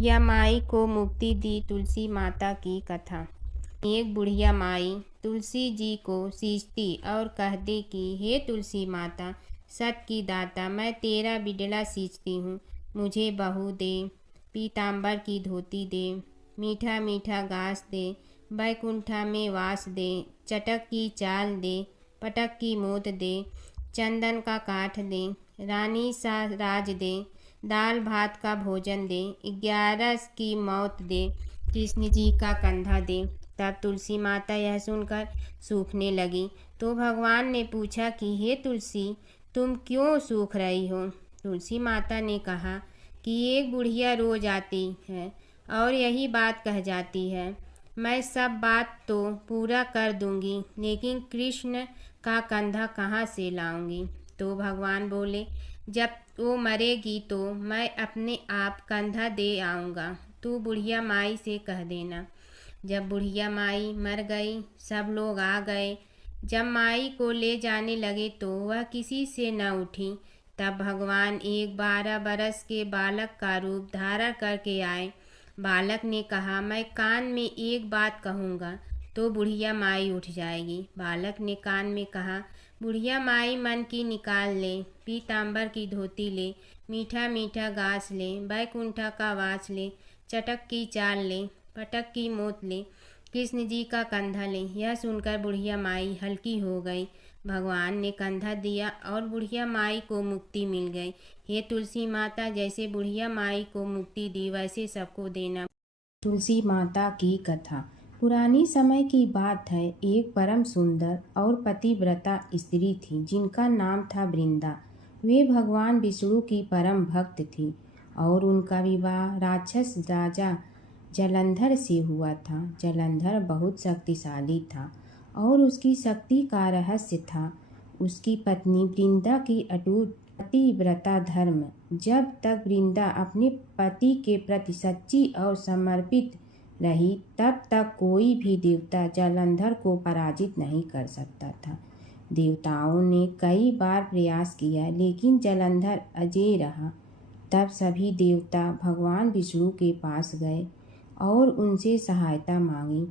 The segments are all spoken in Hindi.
बुढ़िया माई को मुक्ति दी तुलसी माता की कथा। एक बुढ़िया माई तुलसी जी को सींचती और कहती कि हे तुलसी माता, सत की दाता, मैं तेरा बिडला सींचती हूँ, मुझे बहू दे, पीताम्बर की धोती दे, मीठा मीठा घास दे, बैकुंठा में वास दे, चटक की चाल दे, पटक की मोत दे, चंदन का काठ दे, रानी सा राज दे, दाल भात का भोजन दे, 11 की मौत दे, कृष्ण जी का कंधा दे। तब तुलसी माता यह सुनकर सूखने लगी तो भगवान ने पूछा कि हे तुलसी, तुम क्यों सूख रही हो? तुलसी माता ने कहा कि एक बुढ़िया रोज आती है और यही बात कह जाती है, मैं सब बात तो पूरा कर दूंगी, लेकिन कृष्ण का कंधा कहाँ से लाऊंगी? तो भगवान बोले, जब वो मरेगी तो मैं अपने आप कंधा दे आऊँगा, तू बुढ़िया माई से कह देना। जब बुढ़िया माई मर गई, सब लोग आ गए। जब माई को ले जाने लगे तो वह किसी से न उठी। तब भगवान एक 12 बरस के बालक का रूप धारण करके आए। बालक ने कहा, मैं कान में एक बात कहूँगा तो बुढ़िया माई उठ जाएगी। बालक ने कान में कहा, बुढ़िया माई मन की निकाल ले, पीताम्बर की धोती ले, मीठा मीठा घास ले, बैकुंठा का वास ले, चटक की चाल ले, पटक की मोत ले, कृष्ण जी का कंधा ले। यह सुनकर बुढ़िया माई हल्की हो गई। भगवान ने कंधा दिया और बुढ़िया माई को मुक्ति मिल गई। हे तुलसी माता, जैसे बुढ़िया माई को मुक्ति दी वैसे सबको देना। तुलसी माता की कथा। पुरानी समय की बात है। एक परम सुंदर और पतिव्रता स्त्री थी जिनका नाम था वृंदा। वे भगवान विष्णु की परम भक्त थी और उनका विवाह राक्षस राजा जलंधर से हुआ था। जलंधर बहुत शक्तिशाली था और उसकी शक्ति का रहस्य था उसकी पत्नी वृंदा की अटूट पतिव्रता धर्म। जब तक वृंदा अपने पति के प्रति सच्ची और समर्पित रही, तब तक कोई भी देवता जलंधर को पराजित नहीं कर सकता था। देवताओं ने कई बार प्रयास किया, लेकिन जलंधर अजेय रहा। तब सभी देवता भगवान विष्णु के पास गए और उनसे सहायता मांगी।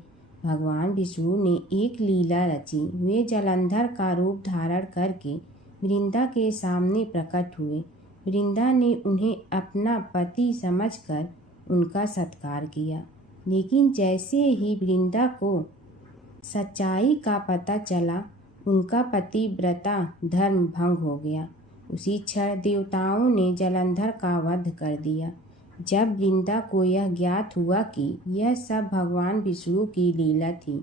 भगवान विष्णु ने एक लीला रची। वे जलंधर का रूप धारण करके वृंदा के सामने प्रकट हुए। वृंदा ने उन्हें अपना पति समझकर उनका सत्कार किया, लेकिन जैसे ही वृंदा को सच्चाई का पता चला, उनका पतिव्रता धर्म भंग हो गया। उसी क्षण देवताओं ने जलंधर का वध कर दिया। जब वृंदा को यह ज्ञात हुआ कि यह सब भगवान विष्णु की लीला थी,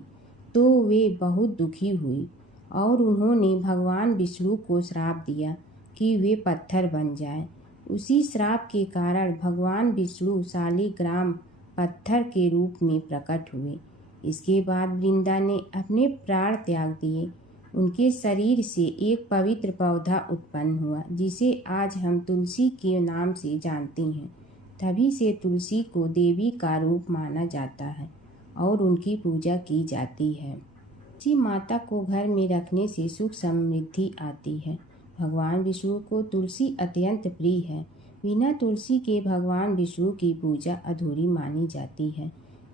तो वे बहुत दुखी हुई और उन्होंने भगवान विष्णु को श्राप दिया कि वे पत्थर बन जाएं। उसी श्राप के कारण भगवान विष्णु शालिग्राम पत्थर के रूप में प्रकट हुए। इसके बाद वृंदा ने अपने प्राण त्याग दिए। उनके शरीर से एक पवित्र पौधा उत्पन्न हुआ, जिसे आज हम तुलसी के नाम से जानते हैं। तभी से तुलसी को देवी का रूप माना जाता है और उनकी पूजा की जाती है। तुलसी माता को घर में रखने से सुख समृद्धि आती है। भगवान विष्णु को तुलसी अत्यंत प्रिय है। बिना तुलसी के भगवान विष्णु की पूजा अधूरी मानी जाती है।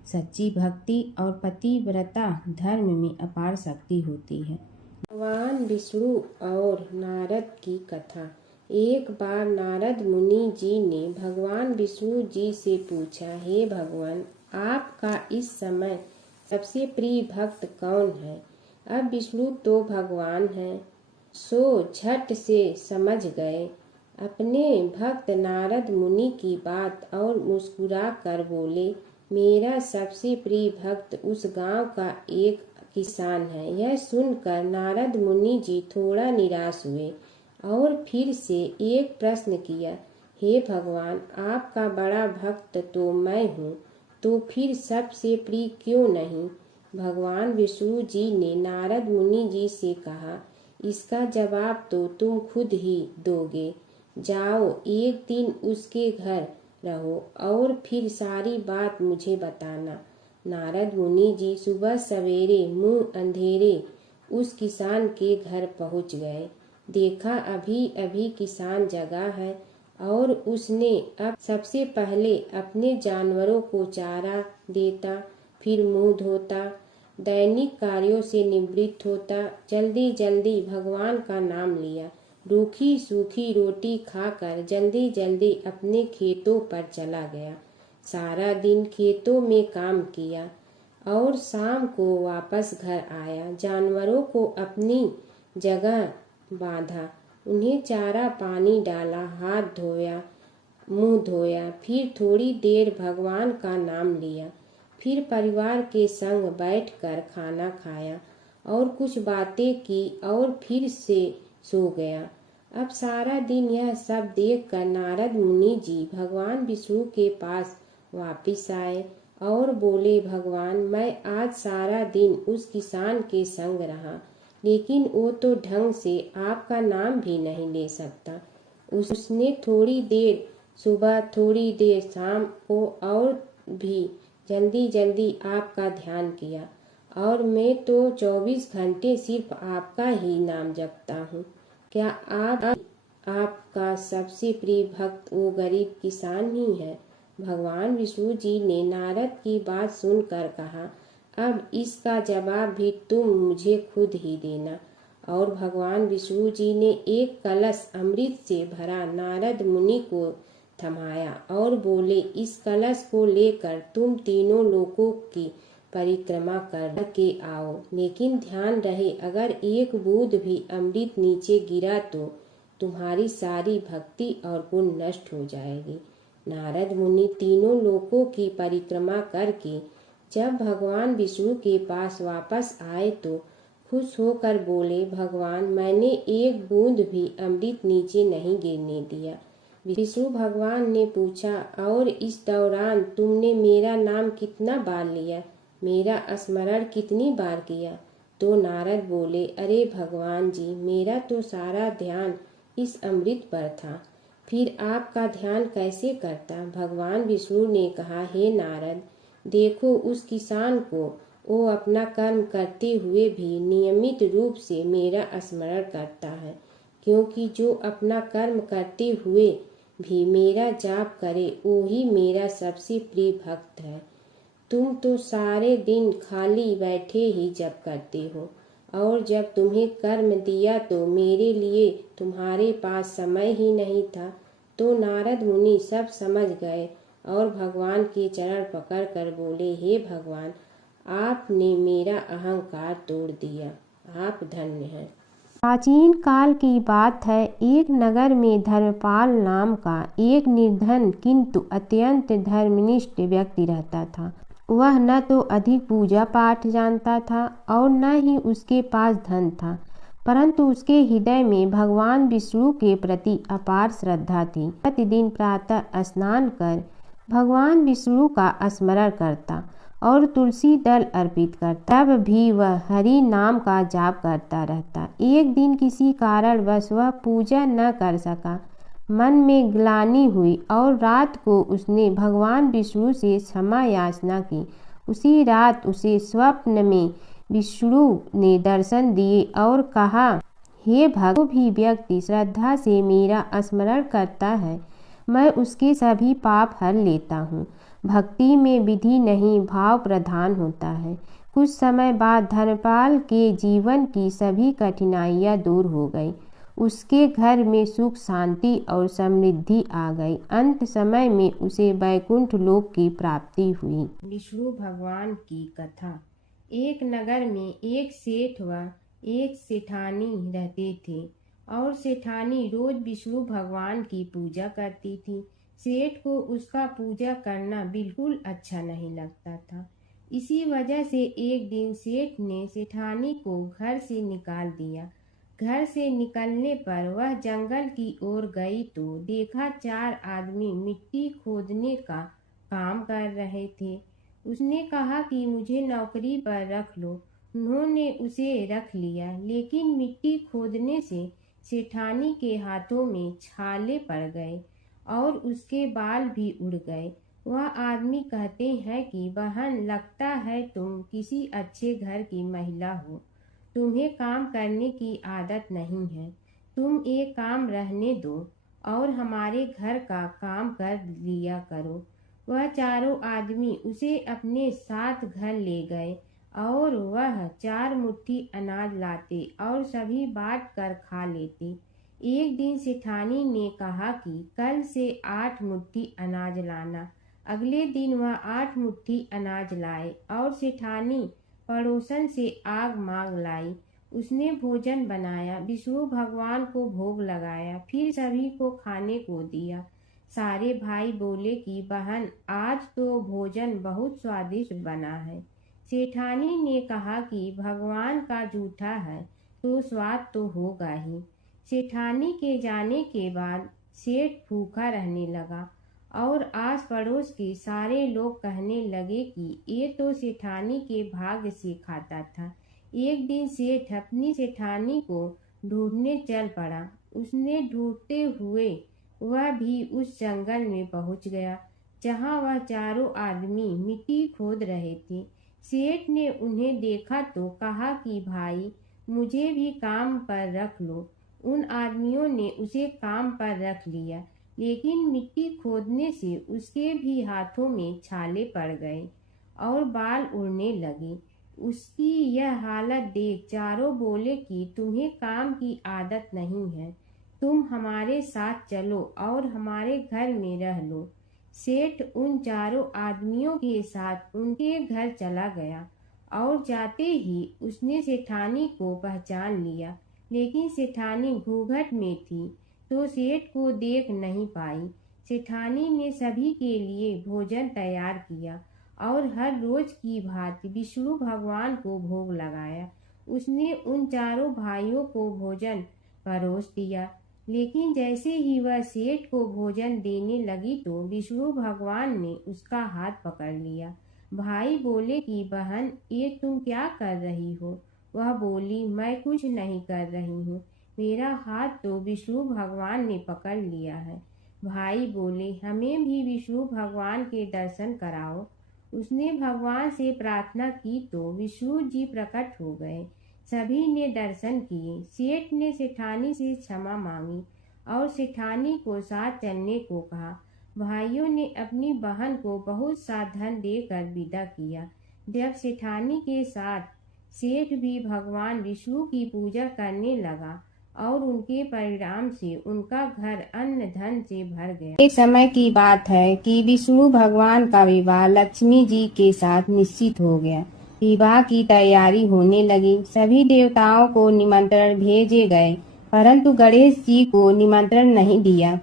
सच्ची भक्ति और पतिव्रता धर्म में अपार शक्ति होती है। भगवान विष्णु और नारद की कथा। एक बार नारद मुनि जी ने भगवान विष्णु जी से पूछा, हे भगवान, आपका इस समय सबसे प्रिय भक्त कौन है? अब विष्णु तो भगवान हैं, सो झट से समझ गए अपने भक्त नारद मुनि की बात और मुस्कुरा कर बोले, मेरा सबसे प्रिय भक्त उस गांव का एक किसान है। यह सुनकर नारद मुनि जी थोड़ा निराश हुए और फिर से एक प्रश्न किया, हे भगवान, आपका बड़ा भक्त तो मैं हूँ, तो फिर सबसे प्रिय क्यों नहीं? भगवान विष्णु जी ने नारद मुनि जी से कहा, इसका जवाब तो तुम खुद ही दोगे। जाओ, एक दिन उसके घर रहो और फिर सारी बात मुझे बताना। नारद मुनि जी सुबह सवेरे मुंह अंधेरे उस किसान के घर पहुंच गए। देखा अभी अभी किसान जगा है और उसने अब सबसे पहले अपने जानवरों को चारा देता, फिर मुंह धोता, दैनिक कार्यों से निवृत्त होता, जल्दी जल्दी भगवान का नाम लिया, रूखी सूखी रोटी खाकर जल्दी जल्दी अपने खेतों पर चला गया। सारा दिन खेतों में काम किया और शाम को वापस घर आया। जानवरों को अपनी जगह बांधा, उन्हें चारा पानी डाला, हाथ धोया, मुंह धोया, फिर थोड़ी देर भगवान का नाम लिया, फिर परिवार के संग बैठकर खाना खाया और कुछ बातें की और फिर से सो गया। अब सारा दिन यह सब देखकर नारद मुनि जी भगवान विष्णु के पास वापिस आए और बोले, भगवान, मैं आज सारा दिन उस किसान के संग रहा, लेकिन वो तो ढंग से आपका नाम भी नहीं ले सकता। उसने थोड़ी देर सुबह, थोड़ी देर शाम को और भी जल्दी जल्दी आपका ध्यान किया, और मैं तो 24 घंटे सिर्फ आपका ही नाम जपता हूँ। क्या आपका सबसे प्रिय भक्त वो गरीब किसान ही है? भगवान विष्णु जी ने नारद की बात सुनकर कहा, अब इसका जवाब भी तुम मुझे खुद ही देना। और भगवान विष्णु जी ने एक कलश अमृत से भरा नारद मुनि को थमाया और बोले, इस कलश को लेकर तुम तीनों लोकों की परिक्रमा कर के आओ, लेकिन ध्यान रहे अगर एक बूंद भी अमृत नीचे गिरा तो तुम्हारी सारी भक्ति और गुण नष्ट हो जाएगी। नारद मुनि तीनों लोकों की परिक्रमा करके जब भगवान विष्णु के पास वापस आए तो खुश होकर बोले, भगवान, मैंने एक बूंद भी अमृत नीचे नहीं गिरने दिया। विष्णु भगवान ने पूछा, और इस दौरान तुमने मेरा नाम कितना बार लिया, मेरा स्मरण कितनी बार किया? तो नारद बोले, अरे भगवान जी, मेरा तो सारा ध्यान इस अमृत पर था, फिर आपका ध्यान कैसे करता? भगवान विष्णु ने कहा, हे नारद, देखो उस किसान को, वो अपना कर्म करते हुए भी नियमित रूप से मेरा स्मरण करता है, क्योंकि जो अपना कर्म करते हुए भी मेरा जाप करे वो ही मेरा सबसे प्रिय भक्त है। तुम तो सारे दिन खाली बैठे ही जप करते हो, और जब तुम्हें कर्म दिया तो मेरे लिए तुम्हारे पास समय ही नहीं था। तो नारद मुनि सब समझ गए और भगवान के चरण पकड़ कर बोले, हे भगवान, आपने मेरा अहंकार तोड़ दिया, आप धन्य हैं। प्राचीन काल की बात है। एक नगर में धर्मपाल नाम का एक निर्धन किंतु अत्यंत धर्मनिष्ठ व्यक्ति रहता था। वह न तो अधिक पूजा पाठ जानता था और न ही उसके पास धन था, परंतु उसके हृदय में भगवान विष्णु के प्रति अपार श्रद्धा थी। प्रतिदिन प्रातः स्नान कर भगवान विष्णु का स्मरण करता और तुलसी दल अर्पित करता, तब भी वह हरि नाम का जाप करता रहता। एक दिन किसी कारणवश वह पूजा न कर सका। मन में ग्लानि हुई और रात को उसने भगवान विष्णु से क्षमा याचना की। उसी रात उसे स्वप्न में विष्णु ने दर्शन दिए और कहा, हे भक्त, जो भी व्यक्ति श्रद्धा से मेरा स्मरण करता है, मैं उसके सभी पाप हर लेता हूँ। भक्ति में विधि नहीं, भाव प्रधान होता है। कुछ समय बाद धर्मपाल के जीवन की सभी कठिनाइयाँ दूर हो गई। उसके घर में सुख, शांति और समृद्धि आ गई। अंत समय में उसे वैकुंठ लोक की प्राप्ति हुई। विष्णु भगवान की कथा। एक नगर में एक सेठ व एक सेठानी रहते थे, और सेठानी रोज विष्णु भगवान की पूजा करती थी। सेठ को उसका पूजा करना बिल्कुल अच्छा नहीं लगता था। इसी वजह से एक दिन सेठ ने सेठानी को घर से निकाल दिया। घर से निकलने पर वह जंगल की ओर गई तो देखा 4 आदमी मिट्टी खोदने का काम कर रहे थे। उसने कहा कि मुझे नौकरी पर रख लो। उन्होंने उसे रख लिया, लेकिन मिट्टी खोदने से सेठानी के हाथों में छाले पड़ गए और उसके बाल भी उड़ गए। वह आदमी कहते हैं कि बहन, लगता है तुम किसी अच्छे घर की महिला हो, तुम्हें काम करने की आदत नहीं है, तुम ये काम रहने दो और हमारे घर का काम कर लिया करो। वह चारों आदमी उसे अपने साथ घर ले गए और वह 4 मुट्ठी अनाज लाते और सभी बांट कर खा लेते। एक दिन सेठानी ने कहा कि कल से 8 मुट्ठी अनाज लाना। अगले दिन वह 8 मुट्ठी अनाज लाए और सेठानी पड़ोसन से आग मांग लाई। उसने भोजन बनाया, विष्णु भगवान को भोग लगाया, फिर सभी को खाने को दिया। सारे भाई बोले कि बहन, आज तो भोजन बहुत स्वादिष्ट बना है। सेठानी ने कहा कि भगवान का जूठा है तो स्वाद तो होगा ही। सेठानी के जाने के बाद सेठ भूखा रहने लगा और आस पड़ोस के सारे लोग कहने लगे कि ये तो सेठानी के भाग्य से खाता था। एक दिन सेठ अपनी सेठानी को ढूंढने चल पड़ा। उसने ढूंढते हुए वह भी उस जंगल में पहुंच गया जहां वह चारों आदमी मिट्टी खोद रहे थे। सेठ ने उन्हें देखा तो कहा कि भाई, मुझे भी काम पर रख लो। उन आदमियों ने उसे काम पर रख लिया, लेकिन मिट्टी खोदने से उसके भी हाथों में छाले पड़ गए और बाल उड़ने लगे। उसकी यह हालत देख चारों बोले कि तुम्हें काम की आदत नहीं है, तुम हमारे साथ चलो और हमारे घर में रह लो। सेठ उन चारों आदमियों के साथ उनके घर चला गया और जाते ही उसने सेठानी को पहचान लिया, लेकिन सेठानी घूंघट में थी तो सेठ को देख नहीं पाई। सेठानी ने सभी के लिए भोजन तैयार किया और हर रोज की भांति विष्णु भगवान को भोग लगाया। उसने उन चारों भाइयों को भोजन परोस दिया, लेकिन जैसे ही वह सेठ को भोजन देने लगी तो विष्णु भगवान ने उसका हाथ पकड़ लिया। भाई बोले कि बहन, ये तुम क्या कर रही हो? वह बोली, मैं कुछ नहीं कर रही हूँ, मेरा हाथ तो विष्णु भगवान ने पकड़ लिया है। भाई बोले, हमें भी विष्णु भगवान के दर्शन कराओ। उसने भगवान से प्रार्थना की तो विष्णु जी प्रकट हो गए। सभी ने दर्शन किए। सेठ ने सेठानी से क्षमा मांगी और सेठानी को साथ चलने को कहा। भाइयों ने अपनी बहन को बहुत सा धन देकर विदा किया। जब सेठानी के साथ सेठ भी भगवान विष्णु की पूजा करने लगा और उनके परिणाम से उनका घर अन्न धन से भर गया। एक समय की बात है कि विष्णु भगवान का विवाह लक्ष्मी जी के साथ निश्चित हो गया। विवाह की तैयारी होने लगी। सभी देवताओं को निमंत्रण भेजे गए, परंतु गणेश जी को निमंत्रण नहीं दिया।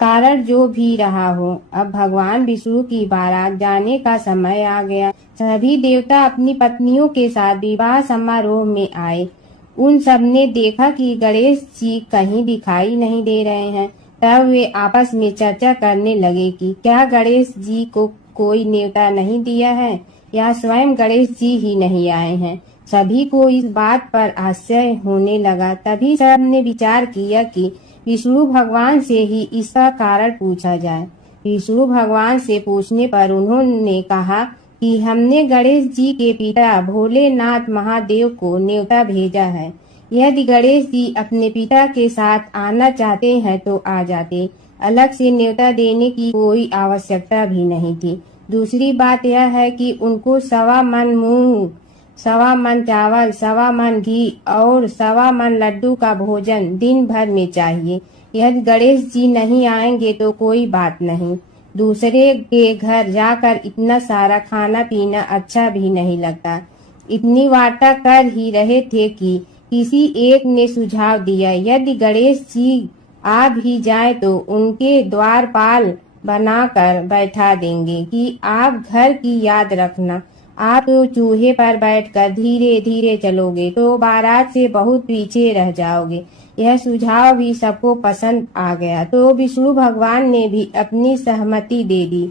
कारण जो भी रहा हो, अब भगवान विष्णु की बारात जाने का समय आ गया। सभी देवता अपनी पत्नियों के साथ विवाह समारोह में आए। उन सब ने देखा कि गणेश जी कहीं दिखाई नहीं दे रहे हैं। तब वे आपस में चर्चा करने लगे कि क्या गणेश जी को कोई न्योता नहीं दिया है या स्वयं गणेश जी ही नहीं आए हैं। सभी को इस बात पर आश्चर्य होने लगा। तभी सब ने विचार किया कि विष्णु भगवान से ही इसका कारण पूछा जाए। विष्णु भगवान से पूछने पर उन्होंने कहा कि हमने गणेश जी के पिता भोलेनाथ महादेव को न्योता भेजा है। यदि गणेश जी अपने पिता के साथ आना चाहते हैं तो आ जाते, अलग से न्योता देने की कोई आवश्यकता भी नहीं थी। दूसरी बात यह है कि उनको 1.25 मन मूंग, 1.25 मन चावल, 1.25 मन घी और 1.25 मन लड्डू का भोजन दिन भर में चाहिए। यदि गणेश जी नहीं आएंगे तो कोई बात नहीं, दूसरे के घर जाकर इतना सारा खाना पीना अच्छा भी नहीं लगता। इतनी वार्ता कर ही रहे थे कि किसी एक ने सुझाव दिया, यदि गणेश जी आ भी जाए तो उनके द्वारपाल बनाकर बैठा देंगे कि आप घर की याद रखना। आप तो चूहे पर बैठकर धीरे धीरे चलोगे तो बारात से बहुत पीछे रह जाओगे। यह सुझाव भी सबको पसंद आ गया तो विष्णु भगवान ने भी अपनी सहमति दे दी।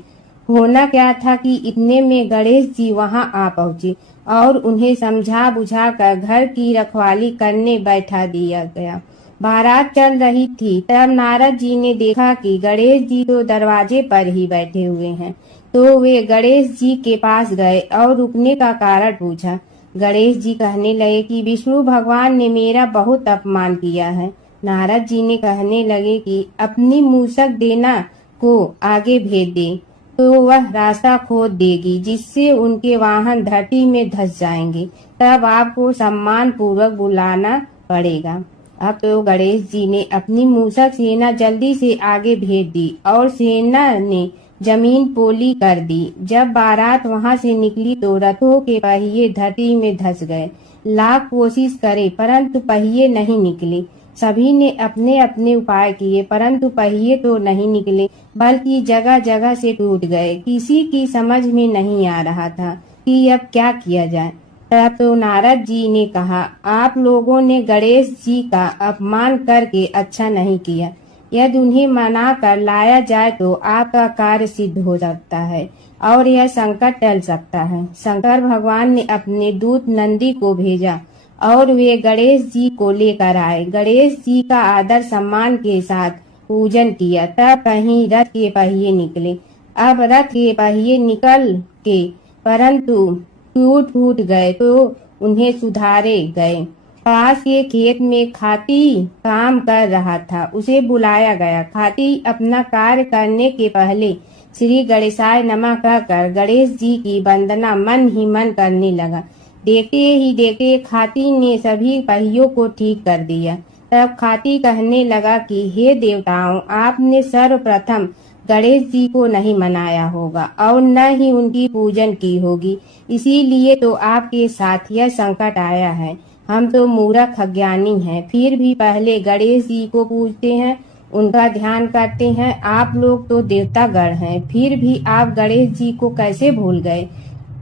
होना क्या था कि इतने में गणेश जी वहां आ पहुंचे और उन्हें समझा बुझाकर घर की रखवाली करने बैठा दिया गया। बारात चल रही थी, तब नारद जी ने देखा कि गणेश जी तो दरवाजे पर ही बैठे हुए हैं, तो वे गणेश जी के पास गए और रुकने का कारण पूछा। गणेश जी कहने लगे कि विष्णु भगवान ने मेरा बहुत अपमान किया है, नारद जी ने कहने लगे कि अपनी मूसक देना को आगे भेज दे तो वह रास्ता खोद देगी, जिससे उनके वाहन धरती में धंस जाएंगे। तब आपको सम्मान पूर्वक बुलाना पड़ेगा। अब तो गणेश जी ने अपनी मूसक सेना जल्दी से आगे भेज दी और सेना ने जमीन पोली कर दी। जब बारात वहां से निकली तो रथों के पहिए धरती में धंस गए। लाख कोशिश करे परंतु पहिए नहीं निकले। सभी ने अपने अपने उपाय किए परंतु पहिए तो नहीं निकले, बल्कि जगह जगह से टूट गए। किसी की समझ में नहीं आ रहा था कि अब क्या किया जाए। तब तो नारद जी ने कहा, आप लोगों ने गणेश जी का अपमान करके अच्छा नहीं किया। यदि उन्हें मना कर लाया जाए तो आपका कार्य सिद्ध हो सकता है और यह संकट टल सकता है। शंकर भगवान ने अपने दूत नंदी को भेजा और वे गणेश जी को लेकर आए। गणेश जी का आदर सम्मान के साथ पूजन किया। तब कहीं रथ के पहिए निकले। अब रथ के पहिए निकल के परंतु टूट फूट गए तो उन्हें सुधारे गए। पास के खेत में खाती काम कर रहा था, उसे बुलाया गया। खाती अपना कार्य करने के पहले श्री गणेशाय नमः कहकर गणेश जी की वंदना मन ही मन करने लगा। देखते ही देखते खाती ने सभी पहियों को ठीक कर दिया। तब खाती कहने लगा कि हे देवताओं, आपने सर्वप्रथम गणेश जी को नहीं मनाया होगा और न ही उनकी पूजन की होगी, इसीलिए तो आपके साथ यह संकट आया है। हम तो मूर्ख अज्ञानी हैं, फिर भी पहले गणेश जी को पूजते हैं, उनका ध्यान करते हैं। आप लोग तो देवतागण हैं, फिर भी आप गणेश जी को कैसे भूल गए।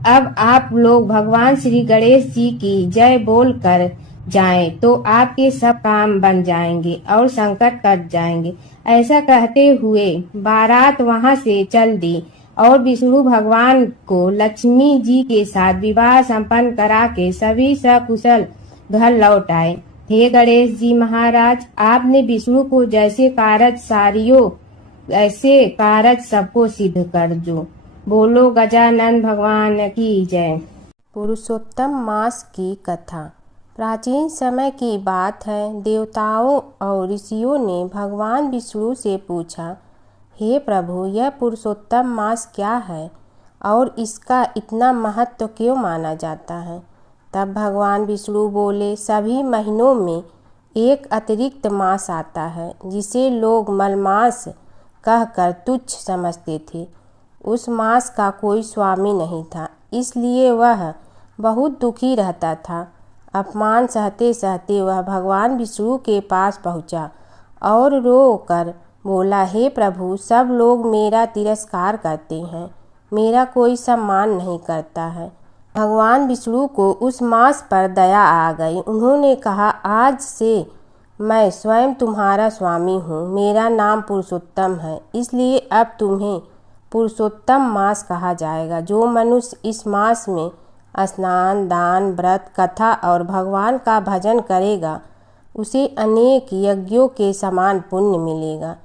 अब आप लोग भगवान श्री गणेश जी की जय बोल कर जाएं तो आपके सब काम बन जाएंगे और संकट कट जाएंगे। ऐसा कहते हुए बारात वहां से चल दी और विष्णु भगवान को लक्ष्मी जी के साथ विवाह संपन्न करा के सभी सकुशल घर लौट आए। हे गणेश जी महाराज, आपने विष्णु को जैसे कारज सारियो ऐसे कारज सबको सिद्ध कर जो। बोलो गजानन भगवान की जय। पुरुषोत्तम मास की कथा। प्राचीन समय की बात है। देवताओं और ऋषियों ने भगवान विष्णु से पूछा, हे प्रभु, यह पुरुषोत्तम मास क्या है और इसका इतना महत्व क्यों माना जाता है। तब भगवान विष्णु बोले, सभी महीनों में एक अतिरिक्त मास आता है जिसे लोग मलमास कहकर तुच्छ समझते थे। उस मास का कोई स्वामी नहीं था, इसलिए वह बहुत दुखी रहता था। अपमान सहते सहते वह भगवान विष्णु के पास पहुंचा और रो कर बोला, हे प्रभु, सब लोग मेरा तिरस्कार करते हैं, मेरा कोई सम्मान नहीं करता है। भगवान विष्णु को उस मास पर दया आ गई। उन्होंने कहा, आज से मैं स्वयं तुम्हारा स्वामी हूँ। मेरा नाम पुरुषोत्तम है, इसलिए अब तुम्हें पुरुषोत्तम मास कहा जाएगा। जो मनुष्य इस मास में स्नान, दान, व्रत, कथा और भगवान का भजन करेगा, उसे अनेक यज्ञों के समान पुण्य मिलेगा।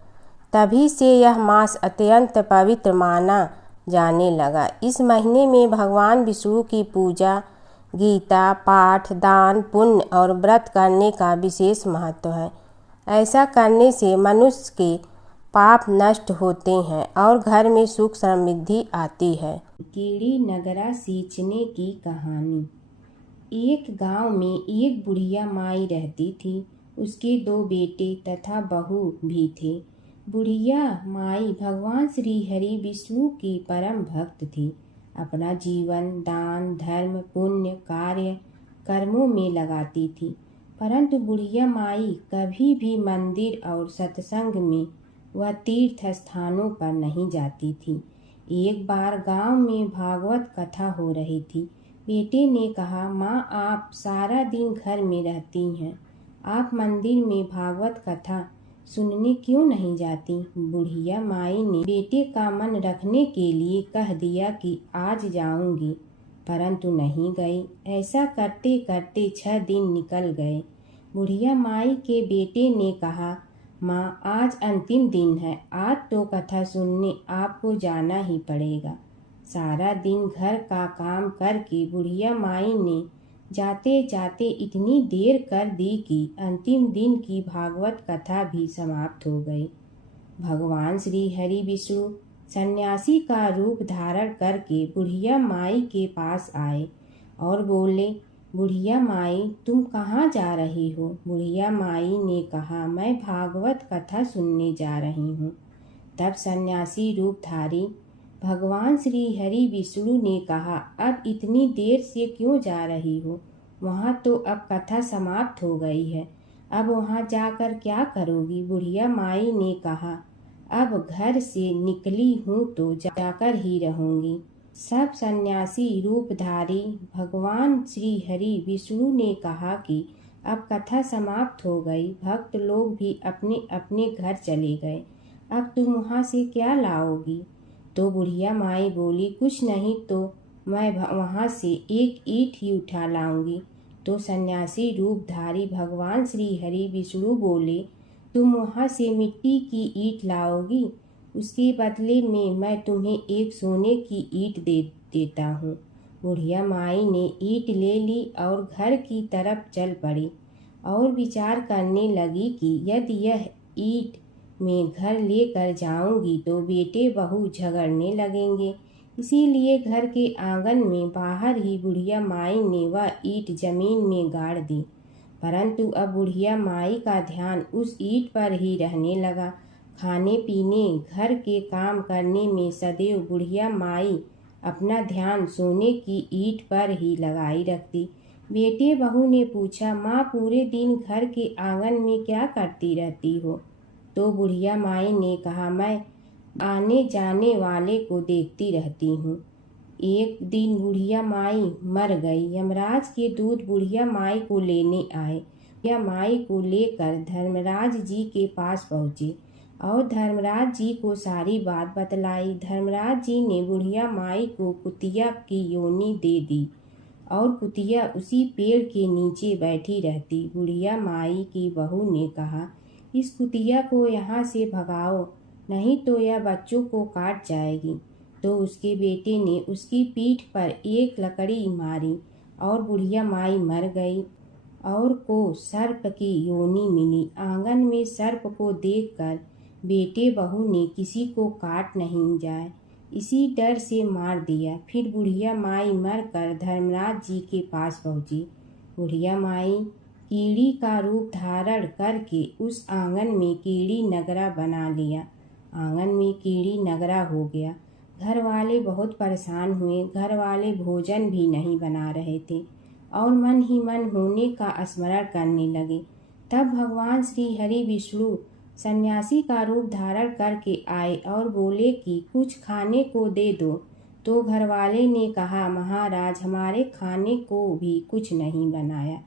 तभी से यह मास अत्यंत पवित्र माना जाने लगा। इस महीने में भगवान विष्णु की पूजा, गीता पाठ, दान, पुण्य और व्रत करने का विशेष महत्व है। ऐसा करने से मनुष्य के पाप नष्ट होते हैं और घर में सुख समृद्धि आती है। कीड़ी नगरा सींचने की कहानी। एक गांव में एक बुढ़िया माई रहती थी। उसके 2 बेटे तथा बहू भी थे। बुढ़िया माई भगवान श्री हरि विष्णु की परम भक्त थी। अपना जीवन दान, धर्म, पुण्य कार्य कर्मों में लगाती थी। परंतु बुढ़िया माई कभी भी मंदिर और सत्संग में वह तीर्थ स्थानों पर नहीं जाती थी। एक बार गांव में भागवत कथा हो रही थी। बेटे ने कहा, माँ, आप सारा दिन घर में रहती हैं, आप मंदिर में भागवत कथा सुनने क्यों नहीं जाती। बुढ़िया माई ने बेटे का मन रखने के लिए कह दिया कि आज जाऊंगी, परंतु नहीं गई। ऐसा करते करते 6 दिन निकल गए। बुढ़िया माई के बेटे ने कहा, माँ, आज अंतिम दिन है, आज तो कथा सुनने आपको जाना ही पड़ेगा। सारा दिन घर का काम करके बुढ़िया माई ने जाते जाते इतनी देर कर दी कि अंतिम दिन की भागवत कथा भी समाप्त हो गई। भगवान श्री हरि विष्णु सन्यासी का रूप धारण करके बुढ़िया माई के पास आए और बोले, बुढ़िया माई, तुम कहाँ जा रही हो? बुढ़िया माई ने कहा, मैं भागवत कथा सुनने जा रही हूँ। तब सन्यासी रूपधारी भगवान श्री हरि विष्णु ने कहा, अब इतनी देर से क्यों जा रही हो? वहाँ तो अब कथा समाप्त हो गई है, अब वहाँ जाकर क्या करोगी? बुढ़िया माई ने कहा, अब घर से निकली हूँ तो जाकर ही रहूंगी। सब सन्यासी रूपधारी भगवान श्री हरि विष्णु ने कहा कि अब कथा समाप्त हो गई, भक्त लोग भी अपने अपने घर चले गए, अब तुम वहाँ से क्या लाओगी? तो बुढ़िया माई बोली, कुछ नहीं तो मैं वहाँ से एक ईंट ही उठा लाऊंगी। तो सन्यासी रूपधारी भगवान श्री हरि विष्णु बोले, तुम वहाँ से मिट्टी की ईंट लाओगी, उसके बदले में मैं तुम्हें एक सोने की ईंट दे देता हूँ। बुढ़िया माई ने ईंट ले ली और घर की तरफ चल पड़ी और विचार करने लगी कि यदि यह ईंट मैं घर लेकर जाऊंगी तो बेटे बहू झगड़ने लगेंगे, इसीलिए घर के आंगन में बाहर ही बुढ़िया माई ने वह ईंट जमीन में गाड़ दी। परंतु अब बुढ़िया माई का ध्यान उस ईंट पर ही रहने लगा। खाने पीने घर के काम करने में सदैव बुढ़िया माई अपना ध्यान सोने की ईंट पर ही लगाई रखती। बेटे बहू ने पूछा, माँ पूरे दिन घर के आंगन में क्या करती रहती हो? तो बुढ़िया माई ने कहा, मैं आने जाने वाले को देखती रहती हूँ। एक दिन बुढ़िया माई मर गई। यमराज के दूत बुढ़िया माई को लेने आए। बुढ़िया माई को लेकर धर्मराज जी के पास पहुँचे और धर्मराज जी को सारी बात बतलाई। धर्मराज जी ने बुढ़िया माई को कुतिया की योनि दे दी और कुतिया उसी पेड़ के नीचे बैठी रहती। बुढ़िया माई की बहू ने कहा, इस कुतिया को यहाँ से भगाओ, नहीं तो यह बच्चों को काट जाएगी। तो उसके बेटे ने उसकी पीठ पर एक लकड़ी मारी और बुढ़िया माई मर गई और को सर्प की योनि मिली। आंगन में सर्प को देखकर बेटे बहू ने किसी को काट नहीं जाए इसी डर से मार दिया। फिर बुढ़िया माई मरकर धर्मराज जी के पास पहुंची। बुढ़िया माई कीड़ी का रूप धारण करके उस आंगन में कीड़ी नगरा बना लिया। आंगन में कीड़ी नगरा हो गया। घर वाले बहुत परेशान हुए। घर वाले भोजन भी नहीं बना रहे थे और मन ही मन होने का स्मरण करने लगे। तब भगवान श्री हरि विष्णु सन्यासी का रूप धारण करके आए और बोले कि कुछ खाने को दे दो। तो घरवाले ने कहा, महाराज, हमारे खाने को भी कुछ नहीं बनाया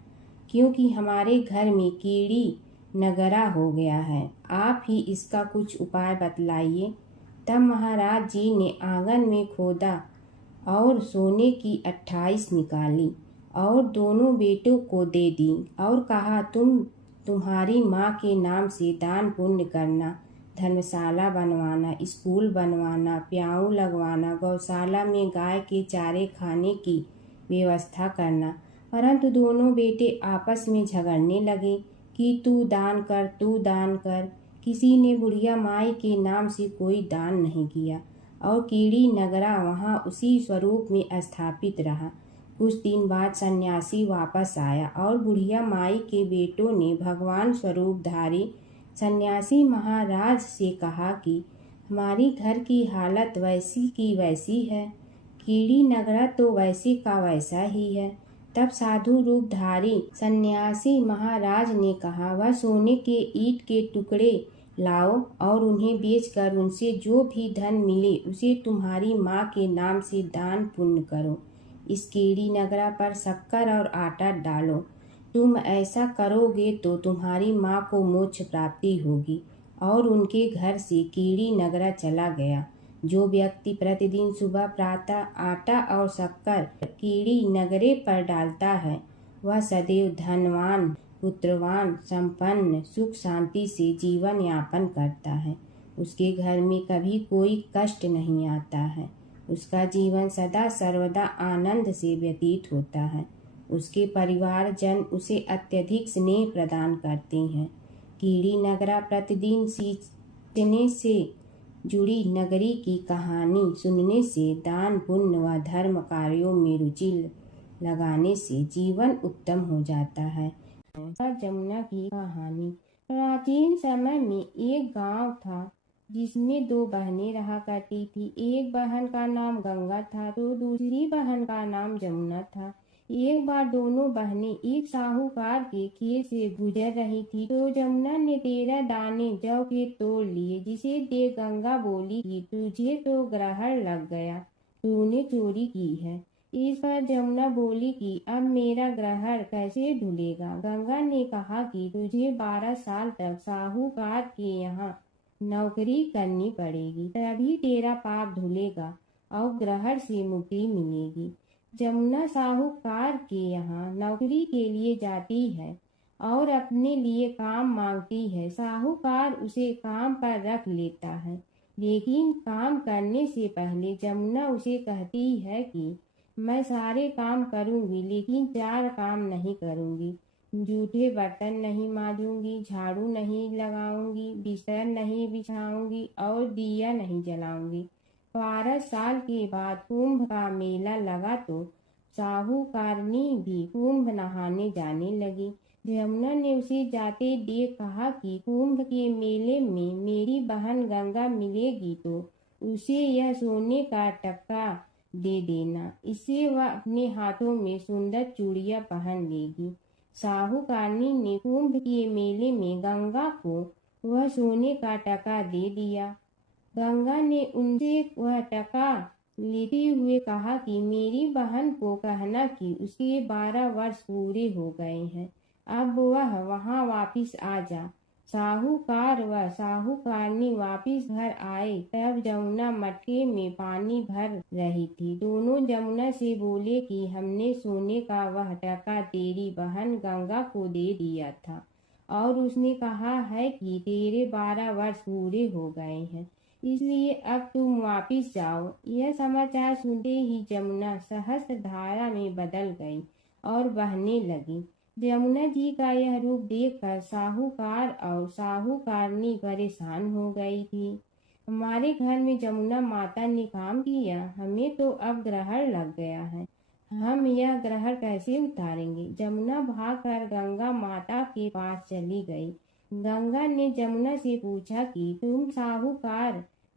क्योंकि हमारे घर में कीड़ी नगरा हो गया है, आप ही इसका कुछ उपाय बतलाइए। तब महाराज जी ने आंगन में खोदा और सोने की 28 निकाली और दोनों बेटों को दे दी और कहा, तुम्हारी माँ के नाम से दान पुण्य करना, धर्मशाला बनवाना, स्कूल बनवाना, प्याऊ लगवाना, गौशाला में गाय के चारे खाने की व्यवस्था करना। परंतु दोनों बेटे आपस में झगड़ने लगे कि तू दान कर, तू दान कर। किसी ने बुढ़िया माई के नाम से कोई दान नहीं किया और कीड़ी नगरा वहाँ उसी स्वरूप में स्थापित रहा। कुछ दिन बाद सन्यासी वापस आया और बुढ़िया माई के बेटों ने भगवान स्वरूपधारी सन्यासी महाराज से कहा कि हमारी घर की हालत वैसी की वैसी है, कीड़ी नगरा तो वैसे का वैसा ही है। तब साधु रूपधारी सन्यासी महाराज ने कहा, वह सोने के ईंट के टुकड़े लाओ और उन्हें बेचकर उनसे जो भी धन मिले उसे तुम्हारी माँ के नाम से दान पुण्य करो। इस कीड़ी नगरा पर शक्कर और आटा डालो। तुम ऐसा करोगे तो तुम्हारी माँ को मोक्ष प्राप्ति होगी। और उनके घर से कीड़ी नगरा चला गया। जो व्यक्ति प्रतिदिन सुबह प्रातः आटा और शक्कर कीड़ी नगरे पर डालता है वह सदैव धनवान, पुत्रवान, संपन्न, सुख शांति से जीवन यापन करता है। उसके घर में कभी कोई कष्ट नहीं आता है। उसका जीवन सदा सर्वदा आनंद से व्यतीत होता है। उसके परिवारजन उसे अत्यधिक स्नेह प्रदान करते हैं। कीड़ी नगरा प्रतिदिन सींचने से जुड़ी नगरी की कहानी सुनने से, दान पुण्य व धर्म कार्यों में रुचि लगाने से जीवन उत्तम हो जाता है। जमुना की कहानी। प्राचीन समय में एक गांव था जिसमें दो बहनें रहा करती थी। एक बहन का नाम गंगा था तो दूसरी बहन का नाम जमुना था। एक बार दोनों बहनें एक साहूकार के खेत से गुजर रही थी तो जमुना ने 13 दाने जौ के तोड़ लिए, जिसे देख गंगा बोली कि तुझे तो ग्रहण लग गया, तूने चोरी की है। इस पर जमुना बोली कि अब मेरा ग्रहण कैसे धुलेगा। गंगा ने कहा कि तुझे 12 साल तक साहूकार के यहाँ नौकरी करनी पड़ेगी, तभी तेरा पाप धुलेगा और ग्रहण से मुक्ति मिलेगी। जमुना साहूकार के यहाँ नौकरी के लिए जाती है और अपने लिए काम मांगती है। साहूकार उसे काम पर रख लेता है, लेकिन काम करने से पहले जमुना उसे कहती है कि मैं सारे काम करूंगी लेकिन 4 काम नहीं करूंगी। जूठे बर्तन नहीं मांजूंगी, झाड़ू नहीं लगाऊंगी, बिस्तर नहीं बिछाऊंगी और दिया नहीं जलाऊंगी। 12 साल के बाद कुंभ का मेला लगा तो साहूकारनी भी कुंभ नहाने जाने लगी। जमुना ने उसे जाते देख कहा कि कुंभ के मेले में मेरी बहन गंगा मिलेगी तो उसे यह सोने का टक्का दे देना, इससे वह अपने हाथों में सुंदर चूड़ियां पहन लेगी। साहूकारनी ने कुंभ के मेले में गंगा को वह सोने का टका दे दिया। गंगा ने उनसे वह टका लेते हुए कहा कि मेरी बहन को कहना कि उसके 12 वर्ष पूरे हो गए हैं, अब वह वहां वापिस आ जा। साहूकार व साहूकारनी वापिस घर आए तब जमुना मटके में पानी भर रही थी। दोनों जमुना से बोले कि हमने सोने का वह टका तेरी बहन गंगा को दे दिया था और उसने कहा है कि तेरे 12 वर्ष पूरे हो गए हैं, इसलिए अब तुम वापिस जाओ। यह समाचार सुनते ही जमुना सहस्त्र धारा में बदल गई और बहने लगी। जमुना जी का यह रूप देखकर साहूकार और साहूकारनी परेशान हो गई थी। हमारे घर में जमुना माता ने काम किया, हमें तो अब ग्रहण लग गया है, हम यह ग्रहण कैसे उतारेंगे। जमुना भागकर गंगा माता के पास चली गई। गंगा ने जमुना से पूछा कि तुम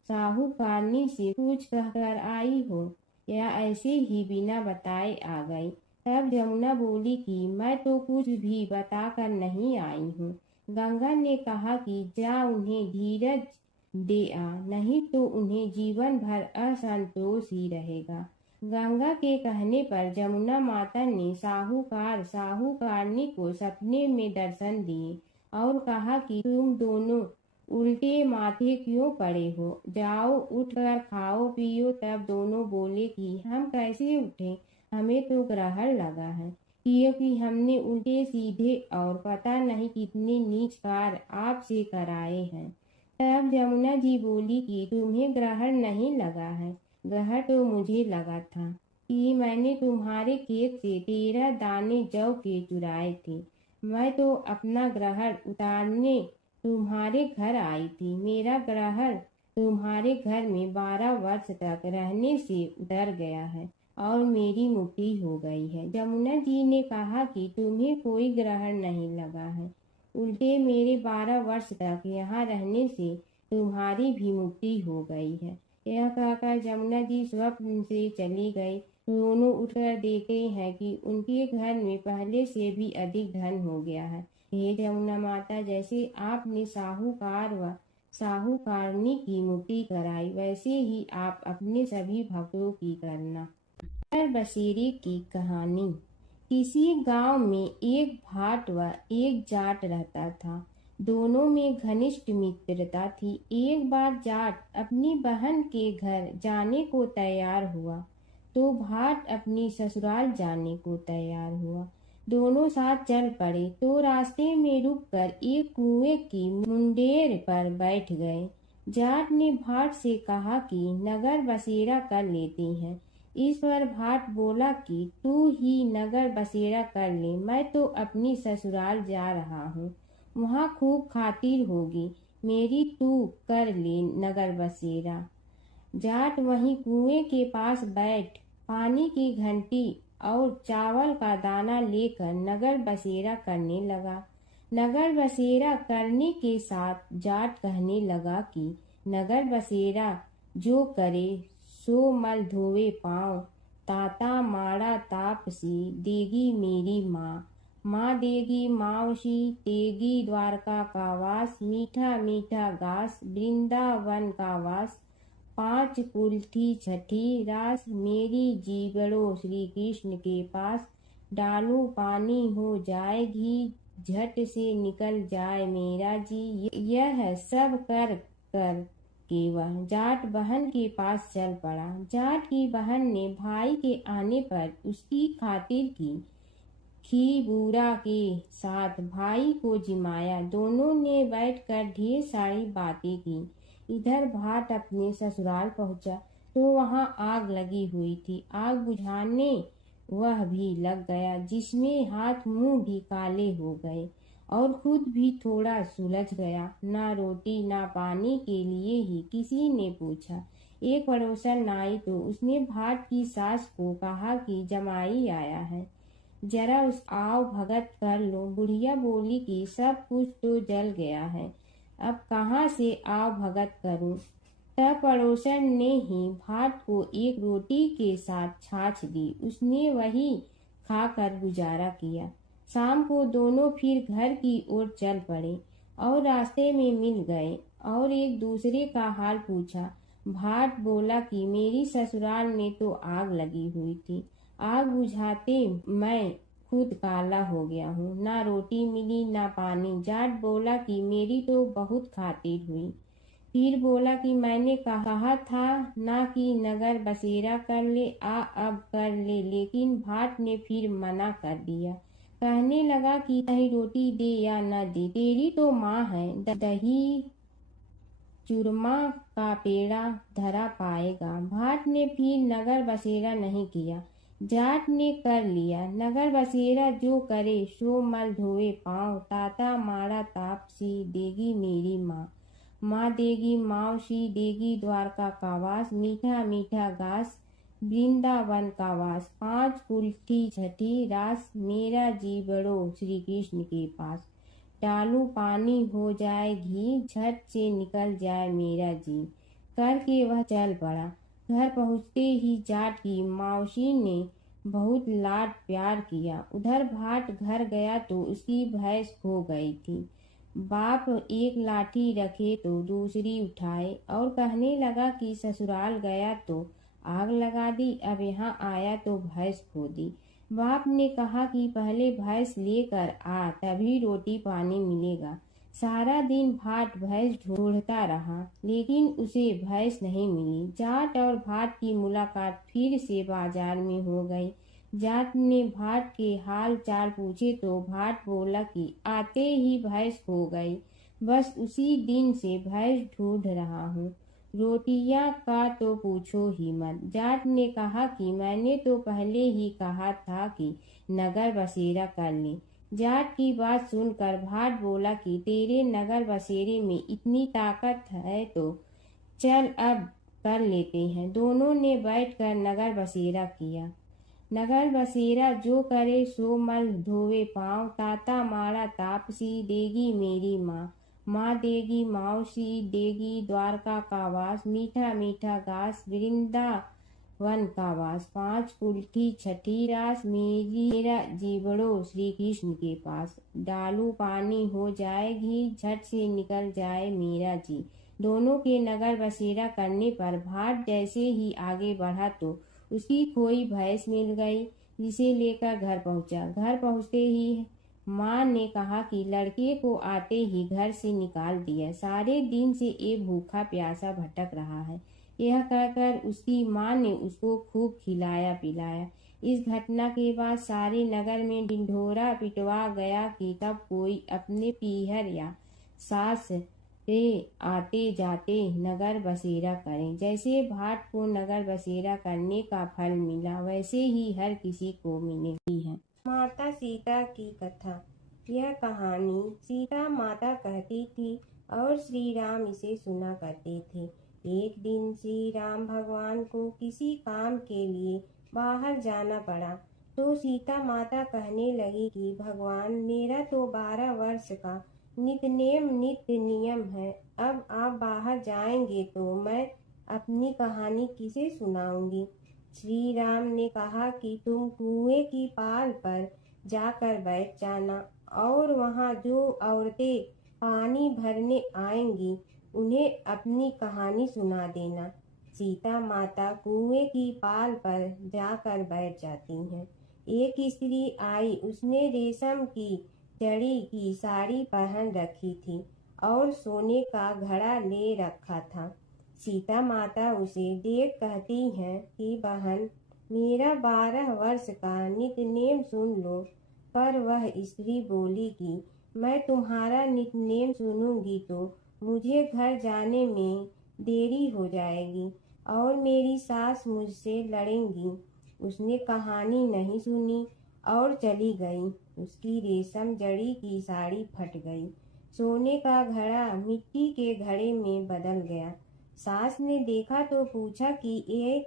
साहूकारनी से कुछ कहकर आई हो या ऐसे ही बिना बताए आ गई। तब जमुना बोली कि मैं तो कुछ भी बताकर नहीं आई हूँ। गंगा ने कहा कि जा उन्हें धीरज दे आ, नहीं तो उन्हें जीवन भर असंतोष ही रहेगा। गंगा के कहने पर जमुना माता ने साहूकारनी को सपने में दर्शन दिए और कहा कि तुम दोनों उल्टे माथे क्यों पड़े हो, जाओ उठकर खाओ पियो। तब दोनों बोले कि हम कैसे उठें, हमें तो ग्रहण लगा है, क्योंकि हमने उल्टे सीधे और पता नहीं कितने नीच कार्य आपसे कराए हैं। तब जमुना जी बोली कि तुम्हें ग्रहण नहीं लगा है, ग्रहण तो मुझे लगा था कि मैंने तुम्हारे खेत से 13 दाने जौ के चुराए थे। मैं तो अपना ग्रहण उतारने तुम्हारे घर आई थी। मेरा ग्रहण तुम्हारे घर में 12 वर्ष तक रहने से उतर गया है और मेरी मुक्ति हो गई है। जमुना जी ने कहा कि तुम्हें कोई ग्रहण नहीं लगा है, उल्टे मेरे 12 वर्ष तक यहाँ रहने से तुम्हारी भी मुक्ति हो गई है। यह कहकर जमुना जी स्वप्न से चली गई। दोनों उठकर देखते हैं कि उनके घर में पहले से भी अधिक धन हो गया है। हे जमुना माता, जैसे आपने साहूकार व साहूकारनी की मुक्ति कराई, वैसे ही आप अपने सभी भक्तों की करना। बसेरे की कहानी। किसी गांव में एक भाट व एक जाट रहता था। दोनों में घनिष्ठ मित्रता थी। एक बार जाट अपनी बहन के घर जाने को तैयार हुआ तो भाट अपनी ससुराल जाने को तैयार हुआ। दोनों साथ चल पड़े तो रास्ते में रुककर एक कुएं की मुंडेर पर बैठ गए। जाट ने भाट से कहा कि नगर बसेरा कर लेते हैं, इस पर भाट बोला कि तू ही नगर बसेरा कर ले, मैं तो अपनी ससुराल जा रहा हूँ, वहाँ खूब खातिर होगी मेरी, तू कर ले नगर बसेरा। जाट वहीं कुएं के पास बैठ पानी की घंटी और चावल का दाना लेकर नगर बसेरा करने लगा। नगर बसेरा करने के साथ जाट कहने लगा कि नगर बसेरा जो करे सो मल धोवे पाँव, ताता माड़ा तापसी देगी मेरी माँ, माँ देगी मावशी तेगी द्वारका का वास, मीठा मीठा घास वृंदावन का वास, 5 कुल्ठी छठी रास मेरी जीवड़ो श्री कृष्ण के पास, डालू पानी हो जाए घी झट से निकल जाए मेरा जी। यह सब कर कर के वह जाट बहन के पास चल पड़ा। जाट की बहन ने भाई के आने पर उसकी खातिर की खी बूढ़ा के साथ भाई को जिमाया। दोनों ने बैठकर ढेर सारी बातें की। इधर भाट अपने ससुराल पहुंचा तो वहां आग लगी हुई थी। आग बुझाने वह भी लग गया, जिसमें हाथ मुंह भी काले हो गए और खुद भी थोड़ा सुलझ गया। ना रोटी ना पानी के लिए ही किसी ने पूछा। एक पड़ोसन आई तो उसने भाट की सास को कहा कि जमाई आया है, जरा उस आओ भगत कर लो। बुढ़िया बोली कि सब कुछ तो जल गया है, अब कहाँ से आओ भगत करूं। तब पड़ोसन ने ही भाट को एक रोटी के साथ छाछ दी। उसने वही खाकर गुजारा किया। शाम को दोनों फिर घर की ओर चल पड़े और रास्ते में मिल गए और एक दूसरे का हाल पूछा। भाट बोला कि मेरी ससुराल में तो आग लगी हुई थी, आग बुझाते मैं खुद काला हो गया हूँ, ना रोटी मिली ना पानी। जाट बोला कि मेरी तो बहुत खातिर हुई। फिर बोला कि मैंने कहा था ना कि नगर बसेरा कर ले, आ अब कर ले, लेकिन भाट ने फिर मना कर दिया। कहने लगा कि चाहे रोटी दे या न दे, तेरी तो माँ है, दही चूरमा का पेड़ा धरा पाएगा। भाट ने फिर नगर बसेरा नहीं किया, जाट ने कर लिया। नगर बसेरा जो करे सो मल धोवे पाँव, ताता माड़ा तापसी देगी मेरी माँ, माँ देगी मावशी देगी द्वारका का वास, मीठा मीठा घास वृंदावन का वास, 5 कुल्ठी छठी रास मेरा जीवड़ो श्री कृष्ण के पास, डालू पानी हो जाए घी झट से निकल जाए मेरा जी। करके वह चल पड़ा। घर पहुँचते ही जाट की मावशी ने बहुत लाड प्यार किया। उधर भाट घर गया तो उसकी भैंस खो गई थी। बाप एक लाठी रखे तो दूसरी उठाए और कहने लगा कि ससुराल गया तो आग लगा दी, अब यहाँ आया तो भैंस खो दी। बाप ने कहा कि पहले भैंस लेकर आ, तभी रोटी पानी मिलेगा। सारा दिन भाट भैंस ढूंढता रहा, लेकिन उसे भैंस नहीं मिली। जाट और भाट की मुलाकात फिर से बाजार में हो गई। जाट ने भाट के हाल चाल पूछे तो भाट बोला कि आते ही भैंस खो गई, बस उसी दिन से भैंस ढूंढ रहा हूँ। रोटियां का तो पूछो ही मत। जाट ने कहा कि मैंने तो पहले ही कहा था कि नगर बसेरा कर ले। जाट की बात सुनकर भाट बोला कि तेरे नगर बसेरे में इतनी ताकत है तो चल अब कर लेते हैं। दोनों ने बैठकर नगर बसेरा किया। नगर बसेरा जो करे सो मल धोवे पाँव, ताता माड़ा तापसी देगी मेरी माँ, माँ देगी मावशी देगी द्वारका का वास, मीठा मीठा घास वृंदावन का वास, 5 कुल्ठी छठी रास मेरा जीवड़ो श्री कृष्ण के पास, डालू पानी हो जाए घी झट से निकल जाए मेरा जी। दोनों के नगर बसेरा करने पर भाट जैसे ही आगे बढ़ा तो उसकी खोई भैंस मिल गई, जिसे लेकर घर पहुंचा। घर पहुंचते ही माँ ने कहा कि लड़के को आते ही घर से निकाल दिया, सारे दिन से ये भूखा प्यासा भटक रहा है। यह कहकर उसकी माँ ने उसको खूब खिलाया पिलाया। इस घटना के बाद सारे नगर में ढिंढोरा पिटवा गया कि कब कोई अपने पीहर या सास से आते जाते नगर बसेरा करें। जैसे भाट को नगर बसेरा करने का फल मिला, वैसे ही हर किसी को मिलेगी है। माता सीता की कथा। यह कहानी सीता माता कहती थी और श्री राम इसे सुना करते थे। एक दिन श्री राम भगवान को किसी काम के लिए बाहर जाना पड़ा, तो सीता माता कहने लगी कि भगवान, मेरा तो 12 वर्ष का नित्य नियम है। अब आप बाहर जाएंगे तो मैं अपनी कहानी किसे सुनाऊंगी। श्री राम ने कहा कि तुम कुएं की पाल पर जाकर बैठ जाना और वहां जो औरतें पानी भरने आएंगी उन्हें अपनी कहानी सुना देना। सीता माता कुएं की पाल पर जाकर बैठ जाती हैं। एक स्त्री आई, उसने रेशम की जड़ी की साड़ी पहन रखी थी और सोने का घड़ा ले रखा था। सीता माता उसे देख कहती हैं कि बहन, मेरा 12 वर्ष का नित्य सुन लो। पर वह स्त्री बोली कि मैं तुम्हारा नित्य सुनूंगी तो मुझे घर जाने में देरी हो जाएगी और मेरी सास मुझसे लड़ेंगी। उसने कहानी नहीं सुनी और चली गई। उसकी रेशम जड़ी की साड़ी फट गई, सोने का घड़ा मिट्टी के घड़े में बदल गया। सास ने देखा तो पूछा कि ये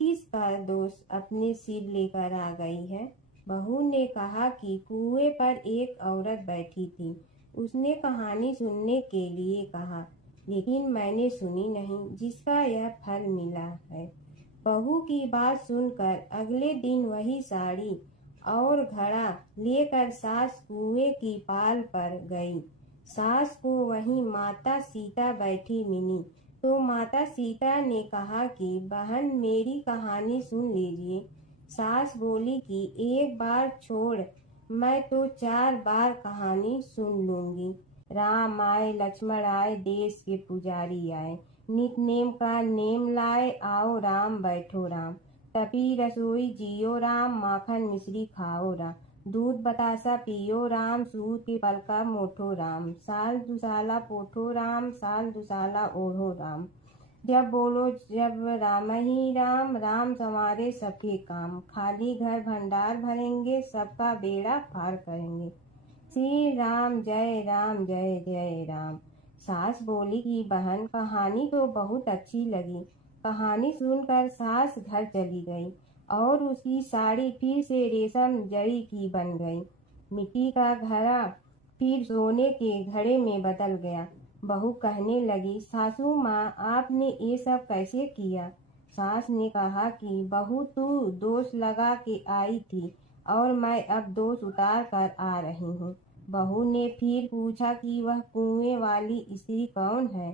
किसका दोष अपने सिर लेकर आ गई है। बहू ने कहा कि कुएं पर एक औरत बैठी थी, उसने कहानी सुनने के लिए कहा, लेकिन मैंने सुनी नहीं, जिसका यह फल मिला है। बहू की बात सुनकर अगले दिन वही साड़ी और घड़ा लेकर सास कुएं की पाल पर गई। सास को वहीं माता सीता बैठी मिली, तो माता सीता ने कहा कि बहन, मेरी कहानी सुन लीजिए। सास बोली कि एक बार छोड़, मैं तो 4 बार कहानी सुन लूंगी। राम आए, लक्ष्मण आए, देश के पुजारी आए, नित नेम का नेम लाए, आओ राम बैठो राम। तपी रसोई जियो राम, माखन मिश्री खाओ राम। दूध बतासा पियो राम, सूत के पलका मोठो राम। साल दुसाला पोठो राम, साल दुसाला ओढ़ो राम। जब बोलो जब राम ही राम, राम संवारे सबके काम। खाली घर भंडार भरेंगे, सबका बेड़ा पार करेंगे। श्री राम जय राम जय जय राम। सास बोली कि बहन, कहानी तो बहुत अच्छी लगी। कहानी सुनकर सास घर चली गई और उसकी साड़ी फिर से रेशम जड़ी की बन गई। मिट्टी का घड़ा फिर सोने के घड़े में बदल गया। बहू कहने लगी, सासू माँ, आपने ये सब कैसे किया। सास ने कहा कि बहू, तू दोष लगा के आई थी और मैं अब दोष उतार कर आ रही हूँ। बहू ने फिर पूछा कि वह कुएं वाली स्त्री कौन है।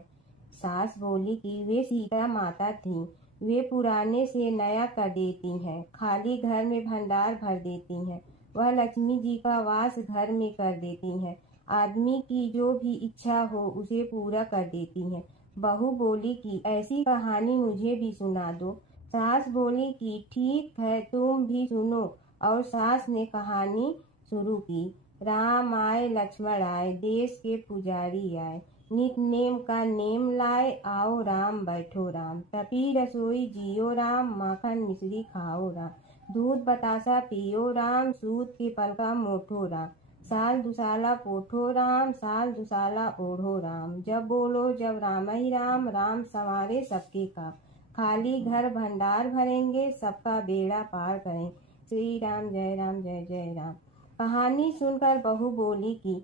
सास बोली कि वे सीता माता थीं। वे पुराने से नया कर देती हैं, खाली घर में भंडार भर देती हैं। वह लक्ष्मी जी का वास घर में कर देती हैं। आदमी की जो भी इच्छा हो उसे पूरा कर देती हैं। बहू बोली कि ऐसी कहानी मुझे भी सुना दो। सास बोली कि ठीक है, तुम भी सुनो। और सास ने कहानी शुरू की। राम आए, लक्ष्मण आए, देश के पुजारी आए, नित नेम का नेम लाए, आओ राम बैठो राम। तपी रसोई जियो राम, माखन मिश्री खाओ राम। दूध बतासा पियो राम, सूत के पलका मोठो राम। साल दुसाला पोठो राम, साल दुसाला ओढ़ो राम। जब बोलो जब राम ही राम, राम संवारे सबके काम। खाली घर भंडार भरेंगे, सबका बेड़ा पार करें। श्री राम जय जय राम। कहानी सुनकर बहू बोली कि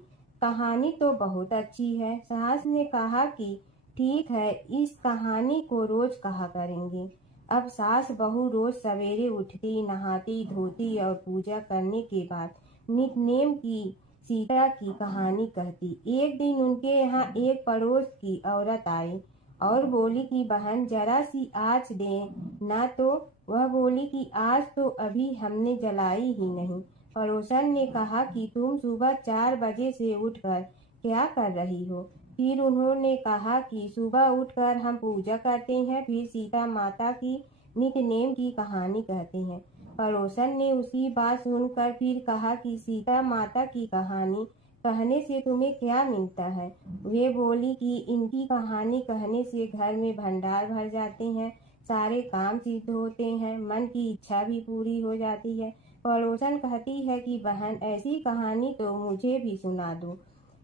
कहानी तो बहुत अच्छी है। सास ने कहा कि ठीक है, इस कहानी को रोज कहा करेंगे। अब सास बहू रोज सवेरे उठती, नहाती धोती और पूजा करने के बाद नित्य की सीता की कहानी कहती। एक दिन उनके यहाँ एक पड़ोस की औरत आई और बोली कि बहन, जरा सी आँच दे ना। तो वह बोली कि आज तो अभी हमने जलाई ही नहीं। पड़ोसन ने कहा कि तुम सुबह 4 बजे से उठकर क्या कर रही हो। फिर उन्होंने कहा कि सुबह उठकर हम पूजा करते हैं, फिर सीता माता की नित्य नेम की कहानी कहते हैं। पड़ोसन ने उसकी बात सुनकर फिर कहा कि सीता माता की कहानी कहने से तुम्हें क्या मिलता है? वे बोली कि इनकी कहानी कहने से घर में भंडार भर जाते हैं, सारे काम सिद्ध होते हैं, मन की इच्छा भी पूरी हो जाती है। पड़ोसन कहती है कि बहन, ऐसी कहानी तो मुझे भी सुना दो।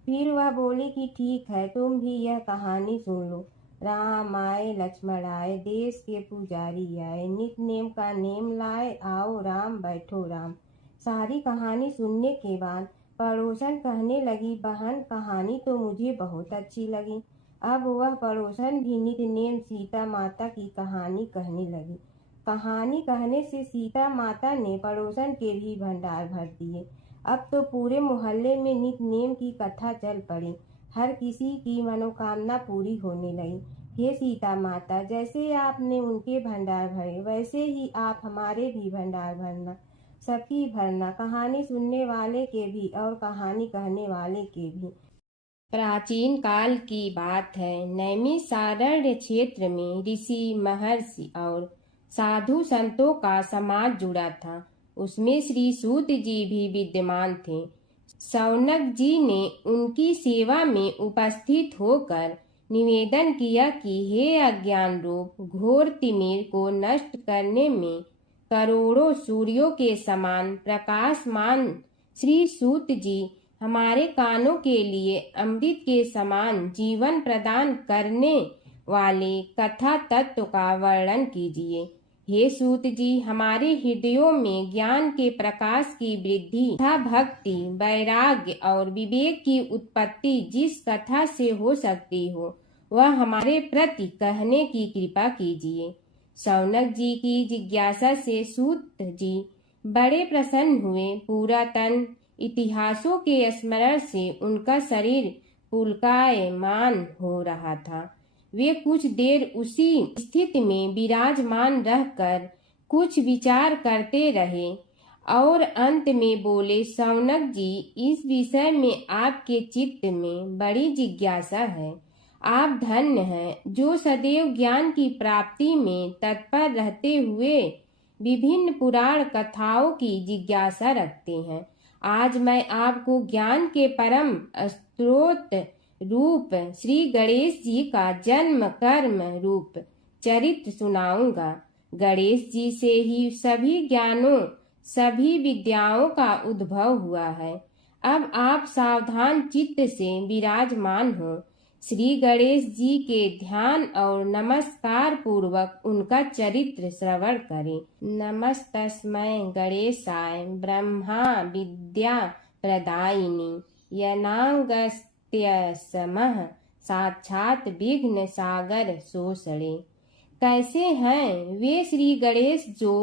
फिर वह बोली कि ठीक है, तुम भी यह कहानी सुन लो। राम आए लक्ष्मण आए, देश के पुजारी आए, नित नेम का नेम लाए, आओ राम बैठो राम। सारी कहानी सुनने के बाद पड़ोसन कहने लगी, बहन कहानी तो मुझे बहुत अच्छी लगी। अब वह पड़ोसन भी नित नेम सीता माता की कहानी कहने लगी। कहानी कहने से सीता माता ने पड़ोसन के भी भंडार भर दिए। अब तो पूरे मोहल्ले में नित नेम की कथा चल पड़ी। हर किसी की मनोकामना पूरी होने लगी। हे सीता माता, जैसे आपने उनके भंडार भरे, वैसे ही आप हमारे भी भंडार भरना, सबकी भरना, कहानी सुनने वाले के भी और कहानी कहने वाले के भी। प्राचीन काल की बात है। नैमिषारण्य क्षेत्र में ऋषि, महर्षि और साधु संतों का समाज जुड़ा था। उसमें श्री सूत जी भी विद्यमान थे। शौनक जी ने उनकी सेवा में उपस्थित होकर निवेदन किया कि हे अज्ञान रूप घोर तिमिर को नष्ट करने में करोड़ों सूर्यों के समान प्रकाशमान श्री सूत जी हमारे कानों के लिए अमृत के समान जीवन प्रदान करने वाले कथा तत्व का वर्णन कीजिए। हे सूत जी, हमारे हृदयों में ज्ञान के प्रकाश की वृद्धि तथा भक्ति, वैराग्य और विवेक की उत्पत्ति जिस कथा से हो सकती हो, वह हमारे प्रति कहने की कृपा कीजिए। शौनक जी की जिज्ञासा से सूत जी बड़े प्रसन्न हुए। पुरातन इतिहासों के स्मरण से उनका शरीर पुलकायमान हो रहा था। वे कुछ देर उसी स्थिति में विराजमान रहकर कुछ विचार करते रहे और अंत में बोले, शौनक जी, इस विषय में आपके चित्त में बड़ी जिज्ञासा है। आप धन्य हैं जो सदैव ज्ञान की प्राप्ति में तत्पर रहते हुए विभिन्न पुराण कथाओं की जिज्ञासा रखते हैं। आज मैं आपको ज्ञान के परम स्रोत रूप श्री गणेश जी का जन्म कर्म रूप चरित्र सुनाऊंगा। गणेश जी से ही सभी ज्ञानों, सभी विद्याओं का उद्भव हुआ है। अब आप सावधान चित्त से विराजमान हो। श्री गणेश जी के ध्यान और नमस्कार पूर्वक उनका चरित्र श्रवण करें। नमस्तस्मै गणेशाय ब्रह्मा विद्या प्रदायिनी यनागस्त्यसमः साक्षात विघ्न सागर सोसड़े। कैसे हैं वे श्री गणेश जो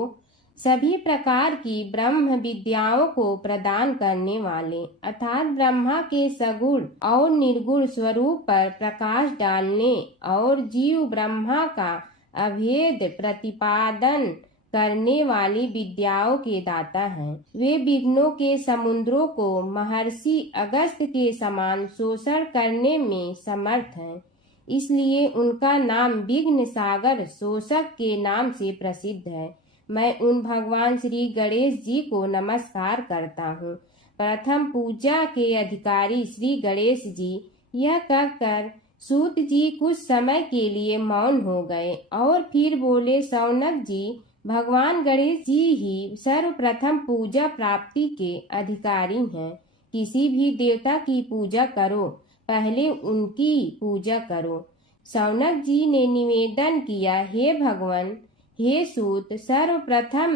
सभी प्रकार की ब्रह्म विद्याओं को प्रदान करने वाले, अर्थात ब्रह्मा के सगुण और निर्गुण स्वरूप पर प्रकाश डालने और जीव ब्रह्मा का अभेद प्रतिपादन करने वाली विद्याओं के दाता हैं। वे विघ्नों के समुद्रों को महर्षि अगस्त्य के समान शोषण करने में समर्थ हैं। इसलिए उनका नाम विघ्न सागर शोषक के नाम से प्रसिद्ध है। मैं उन भगवान श्री गणेश जी को नमस्कार करता हूँ। प्रथम पूजा के अधिकारी श्री गणेश जी, यह कहकर सूत जी कुछ समय के लिए मौन हो गए और फिर बोले, शौनक जी, भगवान गणेश जी ही सर्वप्रथम पूजा प्राप्ति के अधिकारी हैं। किसी भी देवता की पूजा करो, पहले उनकी पूजा करो। शौनक जी ने निवेदन किया, हे भगवान, हे सूत, सर्वप्रथम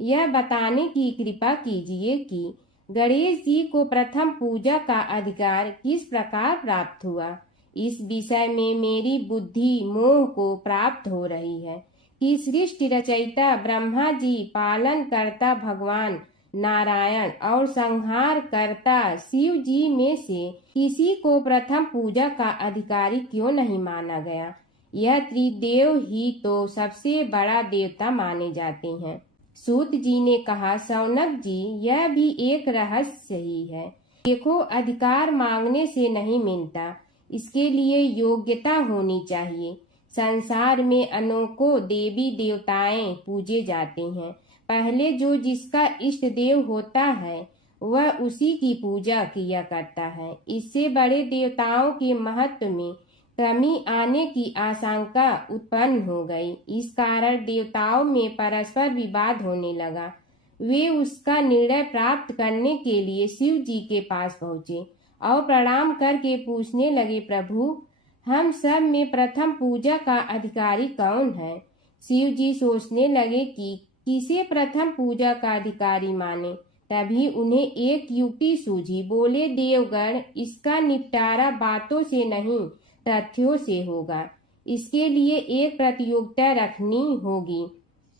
यह बताने की कृपा कीजिए कि गणेश जी को प्रथम पूजा का अधिकार किस प्रकार प्राप्त हुआ। इस विषय में मेरी बुद्धि मोह को प्राप्त हो रही है कि सृष्टि रचयिता ब्रह्मा जी, पालन करता भगवान नारायण और संहार करता शिव जी में से किसी को प्रथम पूजा का अधिकारी क्यों नहीं माना गया। यह त्रिदेव ही तो सबसे बड़ा देवता माने जाते हैं। सूत जी ने कहा, शौनक जी, यह भी एक रहस्य ही है। देखो, अधिकार मांगने से नहीं मिलता, इसके लिए योग्यता होनी चाहिए। संसार में अनेकों देवी देवताएं पूजे जाते हैं। पहले जो जिसका इष्ट देव होता है वह उसी की पूजा किया करता है। इससे बड़े देवताओं के महत्व में कमी आने की आशंका उत्पन्न हो गई। इस कारण देवताओं में परस्पर विवाद होने लगा। वे उसका निर्णय प्राप्त करने के लिए शिव जी के पास पहुंचे और प्रणाम करके पूछने लगे, प्रभु, हम सब में प्रथम पूजा का अधिकारी कौन है? शिव जी सोचने लगे कि किसे प्रथम पूजा का अधिकारी माने। तभी उन्हें एक युक्ति सूझी। बोले, देवगण, इसका निपटारा बातों से नहीं तथ्यों से होगा। इसके लिए एक प्रतियोगिता रखनी होगी,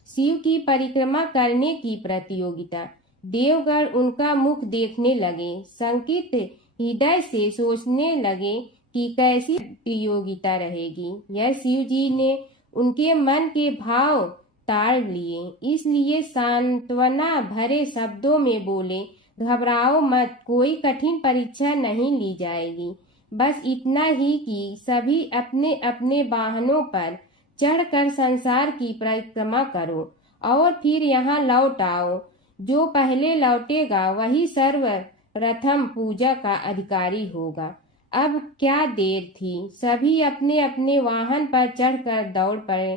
शिव की परिक्रमा करने की प्रतियोगिता। देवगण उनका मुख देखने लगे, शंकित हृदय से सोचने लगे कि कैसी प्रतियोगिता रहेगी। यह शिव जी ने उनके मन के भाव ताड़ लिए, इसलिए सांत्वना भरे शब्दों में बोले, घबराओ मत, कोई कठिन परीक्षा नहीं ली जाएगी। बस इतना ही कि सभी अपने अपने वाहनों पर चढ़कर संसार की परिक्रमा करो और फिर यहाँ लौट आओ। जो पहले लौटेगा वही सर्वप्रथम पूजा का अधिकारी होगा। अब क्या देर थी, सभी अपने अपने वाहन पर चढ़कर दौड़ पड़े।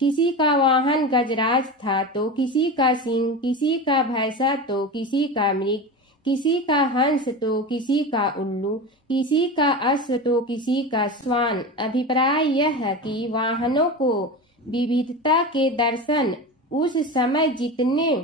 किसी का वाहन गजराज था तो किसी का सिंह, किसी का भैंसा तो किसी का मृग, किसी का हंस तो किसी का उल्लू, किसी का अश्व तो किसी का श्वान। अभिप्राय यह है कि वाहनों को विविधता के दर्शन उस समय जितने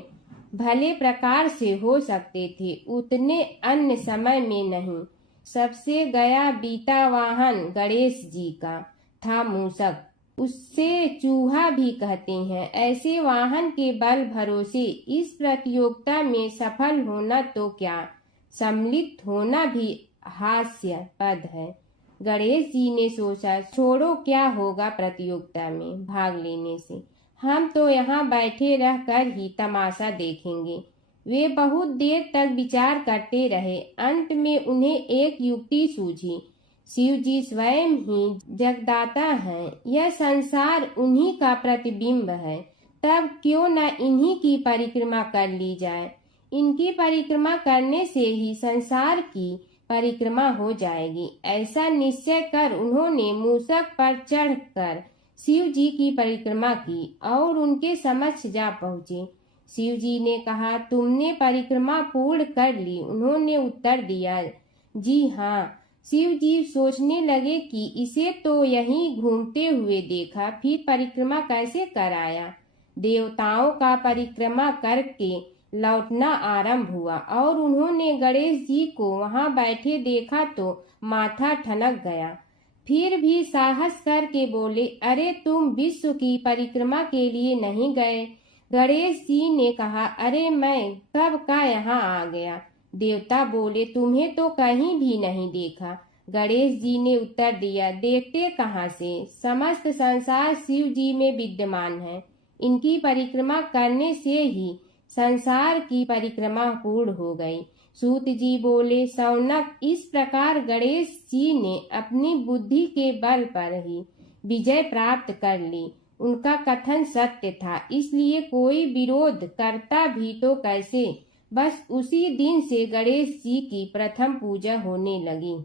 भले प्रकार से हो सकते थे उतने अन्य समय में नहीं। सबसे गया बीता वाहन गणेश जी का था मूषक, उससे चूहा भी कहते हैं। ऐसे वाहन के बल भरोसे इस प्रतियोगिता में सफल होना तो क्या, सम्मिलित होना भी हास्यास्पद है। गणेश जी ने सोचा, छोड़ो, क्या होगा प्रतियोगिता में भाग लेने से, हम तो यहाँ बैठे रहकर ही तमाशा देखेंगे। वे बहुत देर तक विचार करते रहे। अंत में उन्हें एक युक्ति सूझी। शिव जी स्वयं ही जगदाता हैं, यह संसार उन्हीं का प्रतिबिंब है, तब क्यों न इन्हीं की परिक्रमा कर ली जाए। इनकी परिक्रमा करने से ही संसार की परिक्रमा हो जाएगी। ऐसा निश्चय कर उन्होंने मूषक पर चढ़कर शिव जी की परिक्रमा की और उनके समक्ष जा पहुँचे। शिव जी ने कहा, तुमने परिक्रमा पूर्ण कर ली? उन्होंने उत्तर दिया, जी हाँ। शिव जी सोचने लगे कि इसे तो यहीं घूमते हुए देखा, फिर परिक्रमा कैसे कराया। देवताओं का परिक्रमा करके लौटना आरंभ हुआ और उन्होंने गणेश जी को वहां बैठे देखा तो माथा ठनक गया। फिर भी साहस करके बोले, अरे तुम विश्व की परिक्रमा के लिए नहीं गए? गणेश जी ने कहा, अरे मैं कब का यहाँ आ गया। देवता बोले, तुम्हें तो कहीं भी नहीं देखा। गणेश जी ने उत्तर दिया, देखते कहाँ से, समस्त संसार शिव जी में विद्यमान है। इनकी परिक्रमा करने से ही संसार की परिक्रमा पूर्ण हो गई। सूत जी बोले, शौनक, इस प्रकार गणेश जी ने अपनी बुद्धि के बल पर ही विजय प्राप्त कर ली। उनका कथन सत्य था, इसलिए कोई विरोध करता भी तो कैसे। बस उसी दिन से गणेश जी की प्रथम पूजा होने लगी।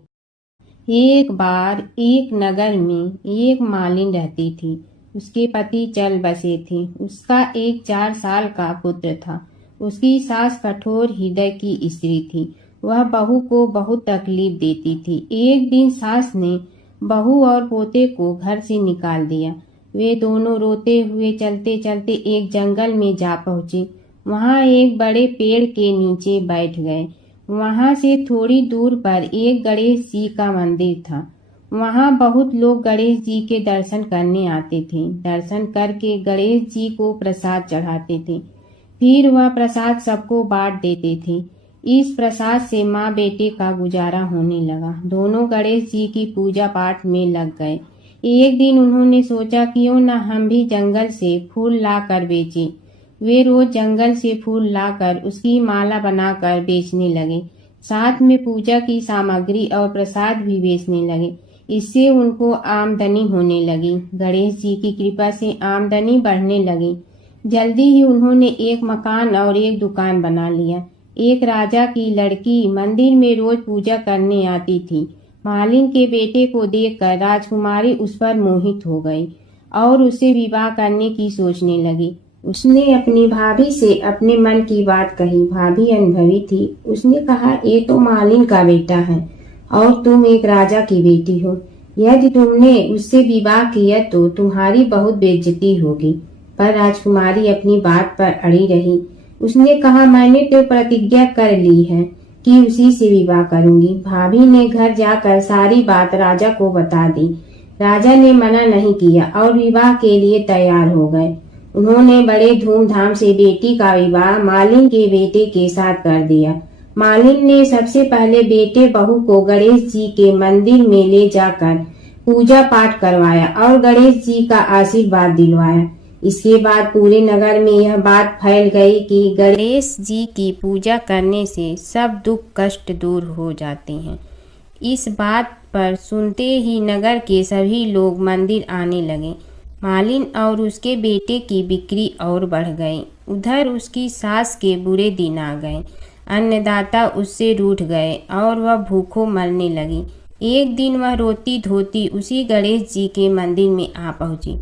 एक बार एक नगर में एक मालिन रहती थी। उसके पति चल बसे थे। उसका एक 4 साल का पुत्र था। उसकी सास कठोर हृदय की स्त्री थी। वह बहू को बहुत तकलीफ देती थी। एक दिन सास ने बहू और पोते को घर से निकाल दिया। वे दोनों रोते हुए चलते चलते एक जंगल में जा पहुँचे। वहाँ एक बड़े पेड़ के नीचे बैठ गए। वहाँ से थोड़ी दूर पर एक गणेश जी का मंदिर था। वहाँ बहुत लोग गणेश जी के दर्शन करने आते थे। दर्शन करके गणेश जी को प्रसाद चढ़ाते थे। फिर वह प्रसाद सबको बांट देते थे। इस प्रसाद से माँ बेटे का गुजारा होने लगा। दोनों गणेश जी की पूजा पाठ में लग गए। एक दिन उन्होंने सोचा, क्यों न हम भी जंगल से फूल ला कर बेचें। वे रोज जंगल से फूल लाकर उसकी माला बनाकर बेचने लगे। साथ में पूजा की सामग्री और प्रसाद भी बेचने लगे। इससे उनको आमदनी होने लगी। गणेश जी की कृपा से आमदनी बढ़ने लगी। जल्दी ही उन्होंने एक मकान और एक दुकान बना लिया। एक राजा की लड़की मंदिर में रोज पूजा करने आती थी। मालिन के बेटे को देखकर राजकुमारी उस पर मोहित हो गई और उससे विवाह करने की सोचने लगी। उसने अपनी भाभी से अपने मन की बात कही। भाभी अनुभवी थी। उसने कहा, ये तो मालिन का बेटा है और तुम एक राजा की बेटी हो। यदि तुमने उससे विवाह किया तो तुम्हारी बहुत बेइज्जती होगी। पर राजकुमारी अपनी बात पर अड़ी रही। उसने कहा, मैंने तो प्रतिज्ञा कर ली है कि उसी से विवाह करूंगी। भाभी ने घर जाकर सारी बात राजा को बता दी। राजा ने मना नहीं किया और विवाह के लिए तैयार हो गए। उन्होंने बड़े धूमधाम से बेटी का विवाह मालिन के बेटे के साथ कर दिया। मालिन ने सबसे पहले बेटे बहू को गणेश जी के मंदिर में ले जाकर पूजा पाठ करवाया और गणेश जी का आशीर्वाद दिलवाया। इसके बाद पूरे नगर में यह बात फैल गई कि गणेश जी की पूजा करने से सब दुख कष्ट दूर हो जाते हैं। इस बात पर सुनते ही नगर के सभी लोग मंदिर आने लगे। मालिन और उसके बेटे की बिक्री और बढ़ गई। उधर उसकी सास के बुरे दिन आ गए। अन्नदाता उससे रूठ गए और वह भूखों मरने लगी। एक दिन वह रोती धोती उसी गणेश जी के मंदिर में आ पहुंची।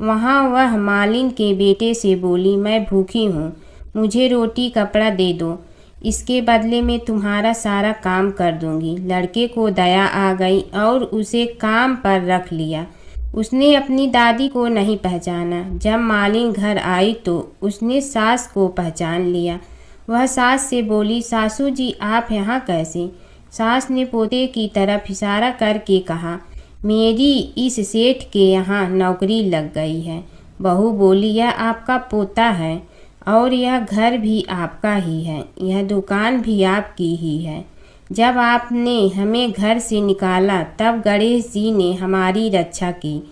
वहां वह मालिन के बेटे से बोली, मैं भूखी हूँ, मुझे रोटी कपड़ा दे दो, इसके बदले में तुम्हारा सारा काम कर दूंगी। लड़के को दया आ गई और उसे काम पर रख लिया। उसने अपनी दादी को नहीं पहचाना। जब मालिन घर आई तो उसने सास को पहचान लिया। वह सास से बोली, सासू जी आप यहाँ कैसे? सास ने पोते की तरफ इशारा करके कहा, मेरी इस सेठ के यहाँ नौकरी लग गई है। बहू बोली, यह आपका पोता है और यह घर भी आपका ही है, यह दुकान भी आपकी ही है। जब आपने हमें घर से निकाला तब गणेश जी ने हमारी रक्षा की।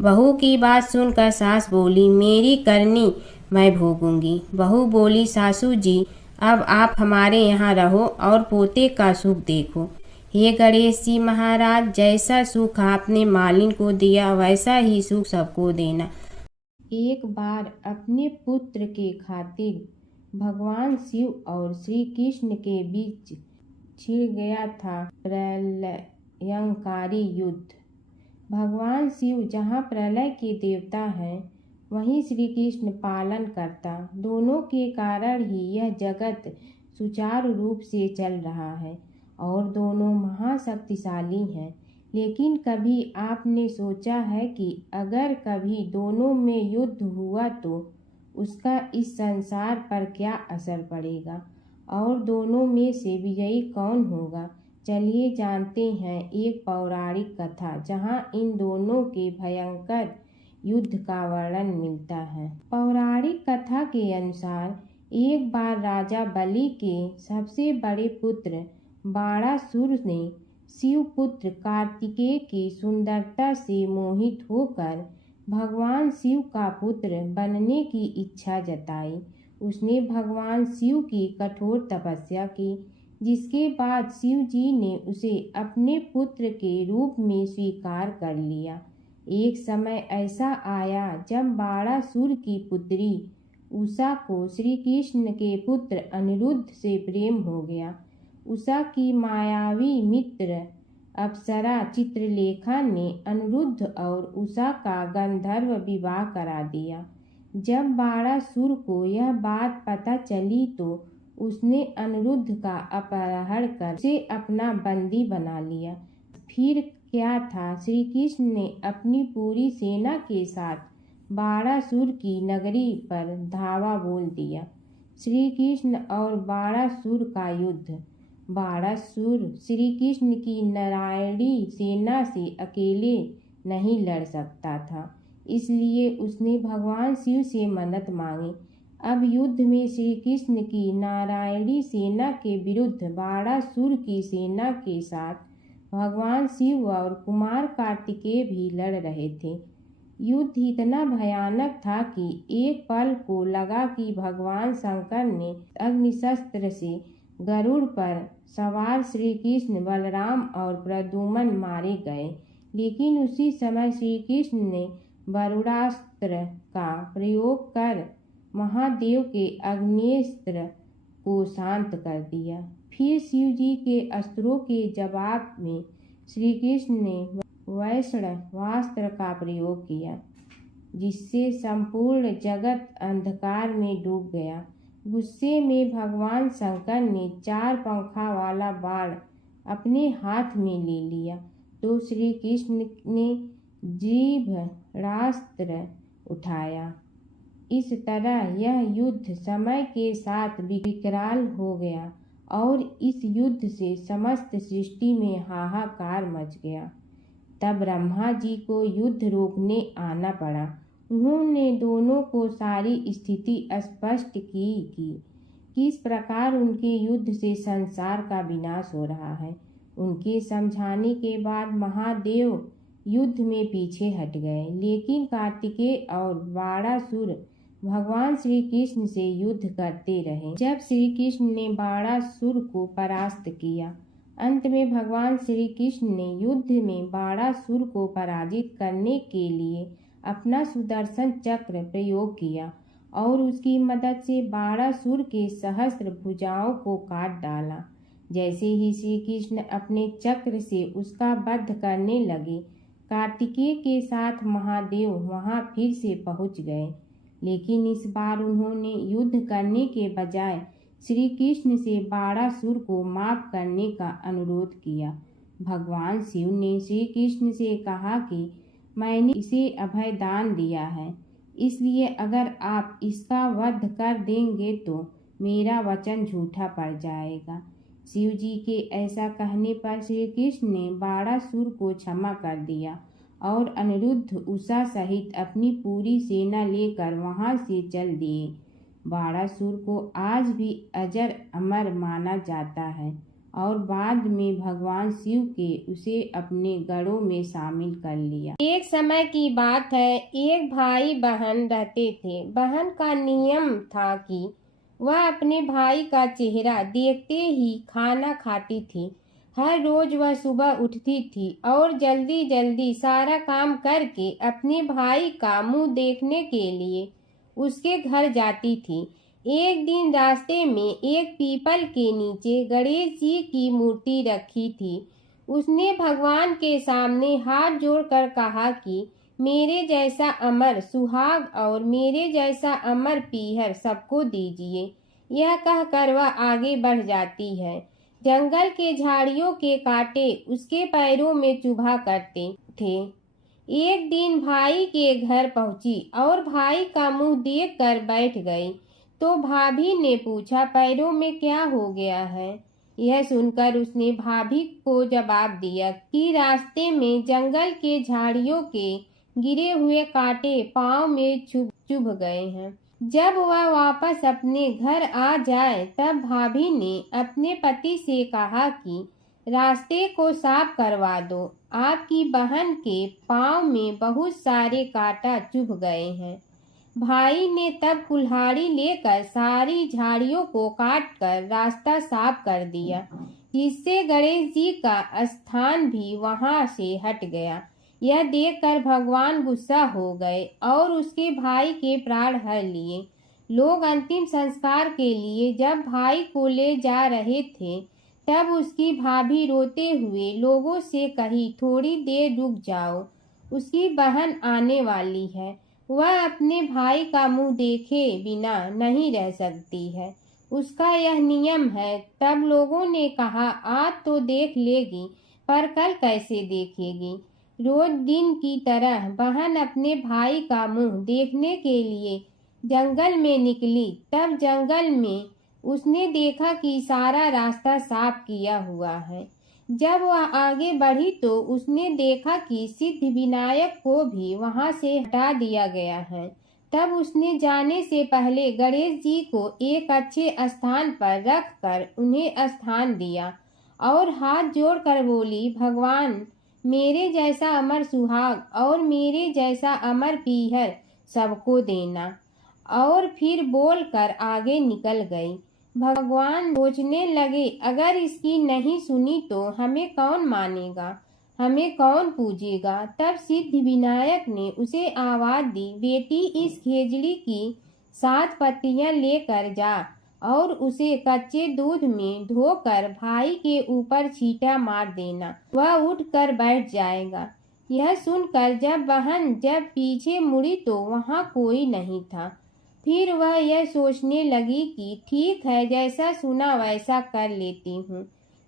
बहू की बात सुनकर सास बोली, मेरी करनी मैं भोगूंगी। बहू बोली, सासू जी अब आप हमारे यहाँ रहो और पोते का सुख देखो। हे गणेश जी महाराज, जैसा सुख आपने मालिन को दिया वैसा ही सुख सबको देना। एक बार अपने पुत्र के खातिर भगवान शिव और श्री कृष्ण के बीच छिड़ गया था प्रलयंकारी युद्ध। भगवान शिव जहाँ प्रलय के देवता हैं, वहीं श्री कृष्ण पालन करता। दोनों के कारण ही यह जगत सुचारू रूप से चल रहा है और दोनों महाशक्तिशाली हैं। लेकिन कभी आपने सोचा है कि अगर कभी दोनों में युद्ध हुआ तो उसका इस संसार पर क्या असर पड़ेगा और दोनों में से विजयी कौन होगा? चलिए जानते हैं एक पौराणिक कथा जहां इन दोनों के भयंकर युद्ध का वर्णन मिलता है। पौराणिक कथा के अनुसार एक बार राजा बलि के सबसे बड़े पुत्र बाणासुर ने शिवपुत्र कार्तिकेय की सुंदरता से मोहित होकर भगवान शिव का पुत्र बनने की इच्छा जताई। उसने भगवान शिव की कठोर तपस्या की, जिसके बाद शिव जी ने उसे अपने पुत्र के रूप में स्वीकार कर लिया। एक समय ऐसा आया जब बाणासुर की पुत्री उषा को श्री कृष्ण के पुत्र अनिरुद्ध से प्रेम हो गया। उषा की मायावी मित्र अप्सरा चित्रलेखा ने अनिरुद्ध और उषा का गंधर्व विवाह करा दिया। जब बाणासुर को यह बात पता चली तो उसने अनिरुद्ध का अपहरण कर उसे अपना बंदी बना लिया। फिर क्या था, श्री कृष्ण ने अपनी पूरी सेना के साथ बाणासुर की नगरी पर धावा बोल दिया। श्री कृष्ण और बाणासुर का युद्ध। बाणासुर श्री कृष्ण की नारायणी सेना से अकेले नहीं लड़ सकता था, इसलिए उसने भगवान शिव से मदद मांगी। अब युद्ध में श्री कृष्ण की नारायणी सेना के विरुद्ध बाणासुर की सेना के साथ भगवान शिव और कुमार कार्तिकेय भी लड़ रहे थे। युद्ध इतना भयानक था कि एक पल को लगा कि भगवान शंकर ने अग्निशस्त्र से गरुड़ पर सवार श्री कृष्ण, बलराम और प्रद्युम्न मारे गए। लेकिन उसी समय श्री कृष्ण ने वरुणास्त्र का प्रयोग कर महादेव के अग्नेस्त्र को शांत कर दिया। फिर शिव जी के अस्त्रों के जवाब में श्री कृष्ण ने वैष्णवास्त्र का प्रयोग किया, जिससे संपूर्ण जगत अंधकार में डूब गया। गुस्से में भगवान शंकर ने 4 पंखा वाला बाण अपने हाथ में ले लिया तो श्री कृष्ण ने जीभरास्त्र उठाया। इस तरह यह युद्ध समय के साथ विकराल हो गया और इस युद्ध से समस्त सृष्टि में हाहाकार मच गया। तब ब्रह्मा जी को युद्ध रोकने आना पड़ा। उन्होंने दोनों को सारी स्थिति स्पष्ट की कि किस प्रकार उनके युद्ध से संसार का विनाश हो रहा है। उनके समझाने के बाद महादेव युद्ध में पीछे हट गए, लेकिन कार्तिकेय और बाणासुर भगवान श्री कृष्ण से युद्ध करते रहे। जब श्री कृष्ण ने बाणासुर को परास्त किया, अंत में भगवान श्री कृष्ण ने युद्ध में बाणासुर को पराजित करने के लिए अपना सुदर्शन चक्र प्रयोग किया और उसकी मदद से बाणासुर के सहस्त्र भुजाओं को काट डाला। जैसे ही श्री कृष्ण अपने चक्र से उसका वध करने लगे, कार्तिकेय के साथ महादेव वहां फिर से पहुंच गए, लेकिन इस बार उन्होंने युद्ध करने के बजाय श्री कृष्ण से बाणासुर को माफ करने का अनुरोध किया। भगवान शिव ने श्री कृष्ण से कहा कि मैंने इसे अभय दान दिया है, इसलिए अगर आप इसका वध कर देंगे तो मेरा वचन झूठा पड़ जाएगा। शिव जी के ऐसा कहने पर श्री कृष्ण ने बाणासुर को क्षमा कर दिया और अनिरुद्ध उषा सहित अपनी पूरी सेना लेकर वहां से चल दिए। बाणासुर को आज भी अजर अमर माना जाता है और बाद में भगवान शिव के उसे अपने गढ़ों में शामिल कर लिया। एक समय की बात है, एक भाई बहन रहते थे। बहन का नियम था कि वह अपने भाई का चेहरा देखते ही खाना खाती थी। हर रोज वह सुबह उठती थी और जल्दी जल्दी सारा काम करके अपने भाई का मुंह देखने के लिए उसके घर जाती थी। एक दिन रास्ते में एक पीपल के नीचे गणेश जी की मूर्ति रखी थी। उसने भगवान के सामने हाथ जोड़कर कहा कि मेरे जैसा अमर सुहाग और मेरे जैसा अमर पीहर सबको दीजिए। यह कहकर वह आगे बढ़ जाती है। जंगल के झाड़ियों के कांटे उसके पैरों में चुभा करते थे। एक दिन भाई के घर पहुंची और भाई का मुंह देखकर बैठ गई तो भाभी ने पूछा, पैरों में क्या हो गया है? यह सुनकर उसने भाभी को जवाब दिया कि रास्ते में जंगल के झाड़ियों के गिरे हुए कांटे पांव में चुभ गए हैं। जब वह वापस अपने घर आ जाए तब भाभी ने अपने पति से कहा कि रास्ते को साफ करवा दो, आपकी बहन के पांव में बहुत सारे कांटा चुभ गए हैं। भाई ने तब कुल्हाड़ी लेकर सारी झाड़ियों को काटकर रास्ता साफ कर दिया, जिससे गणेश जी का स्थान भी वहां से हट गया। यह देखकर भगवान गुस्सा हो गए और उसके भाई के प्राण हर लिए। लोग अंतिम संस्कार के लिए जब भाई को ले जा रहे थे तब उसकी भाभी रोते हुए लोगों से कही, थोड़ी देर रुक जाओ, उसकी बहन आने वाली है। वह अपने भाई का मुंह देखे बिना नहीं रह सकती है, उसका यह नियम है। तब लोगों ने कहा, आज तो देख लेगी पर कल कैसे देखेगी? रोज दिन की तरह बहन अपने भाई का मुंह देखने के लिए जंगल में निकली। तब जंगल में उसने देखा कि सारा रास्ता साफ किया हुआ है। जब वह आगे बढ़ी तो उसने देखा कि सिद्धि विनायक को भी वहां से हटा दिया गया है। तब उसने जाने से पहले गणेश जी को एक अच्छे स्थान पर रखकर उन्हें स्थान दिया और हाथ जोड़कर बोली, भगवान मेरे जैसा अमर सुहाग और मेरे जैसा अमर पीहर सबको देना। और फिर बोलकर आगे निकल गई। भगवान सोचने लगे, अगर इसकी नहीं सुनी तो हमें कौन मानेगा, हमें कौन पूजेगा? तब सिद्धि विनायक ने उसे आवाज दी, बेटी इस खेजड़ी की 7 पत्तियां लेकर जा और उसे कच्चे दूध में धोकर भाई के ऊपर छींटा मार देना, वह उठकर बैठ जाएगा। यह सुनकर जब पीछे मुड़ी तो वहाँ कोई नहीं था। फिर वह यह सोचने लगी कि ठीक है, जैसा सुना वैसा कर लेती हूँ।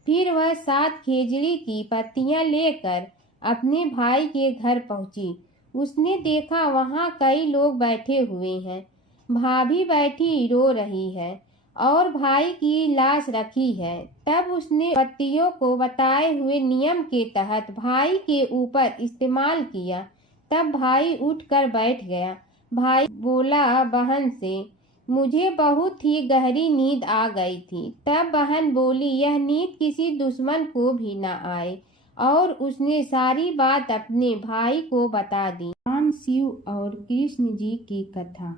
फिर वह 7 खेजड़ी की पत्तियां लेकर अपने भाई के घर पहुंची। उसने देखा वहाँ कई लोग बैठे हुए हैं। भाभी बैठी रो रही है और भाई की लाश रखी है। तब उसने पत्तियों को बताए हुए नियम के तहत भाई के ऊपर इस्तेमाल किया। तब भाई उठकर बैठ गया। भाई बोला बहन से, मुझे बहुत ही गहरी नींद आ गई थी। तब बहन बोली, यह नींद किसी दुश्मन को भी न आए, और उसने सारी बात अपने भाई को बता दी। भगवान शिव और कृष्ण जी की कथा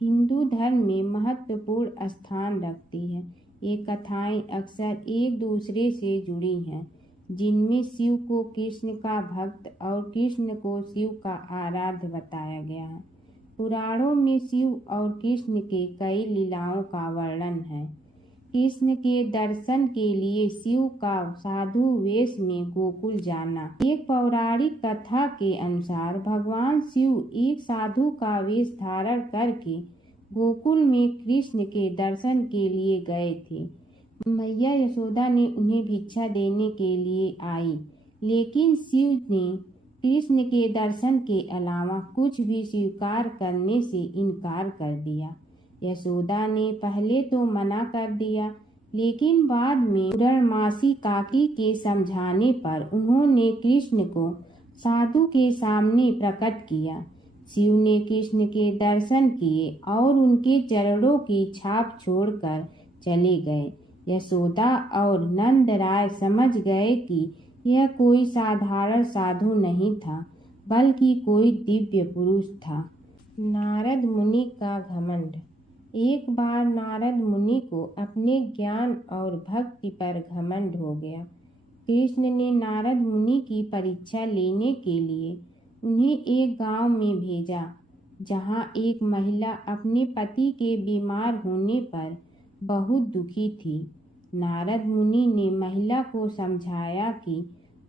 हिंदू धर्म में महत्वपूर्ण स्थान रखती है। ये कथाएं अक्सर एक दूसरे से जुड़ी हैं, जिनमें शिव को कृष्ण का भक्त और कृष्ण को शिव का आराध्य बताया गया है। पुराणों में शिव और कृष्ण के कई लीलाओं का वर्णन है। कृष्ण के दर्शन के लिए शिव का साधु वेश में गोकुल जाना। एक पौराणिक कथा के अनुसार भगवान शिव एक साधु का वेश धारण करके गोकुल में कृष्ण के दर्शन के लिए गए थे। मैया यशोदा ने उन्हें भिक्षा देने के लिए आई, लेकिन शिव ने कृष्ण के दर्शन के अलावा कुछ भी स्वीकार करने से इनकार कर दिया। यशोदा ने पहले तो मना कर दिया, लेकिन बाद में पूर्णमासी काकी के समझाने पर उन्होंने कृष्ण को साधु के सामने प्रकट किया। शिव ने कृष्ण के दर्शन किए और उनके चरणों की छाप छोड़कर चले गए। यशोदा और नंद राय समझ गए कि यह कोई साधारण साधु नहीं था, बल्कि कोई दिव्य पुरुष था। नारद मुनि का घमंड। एक बार नारद मुनि को अपने ज्ञान और भक्ति पर घमंड हो गया। कृष्ण ने नारद मुनि की परीक्षा लेने के लिए उन्हें एक गांव में भेजा, जहां एक महिला अपने पति के बीमार होने पर बहुत दुखी थी। नारद मुनि ने महिला को समझाया कि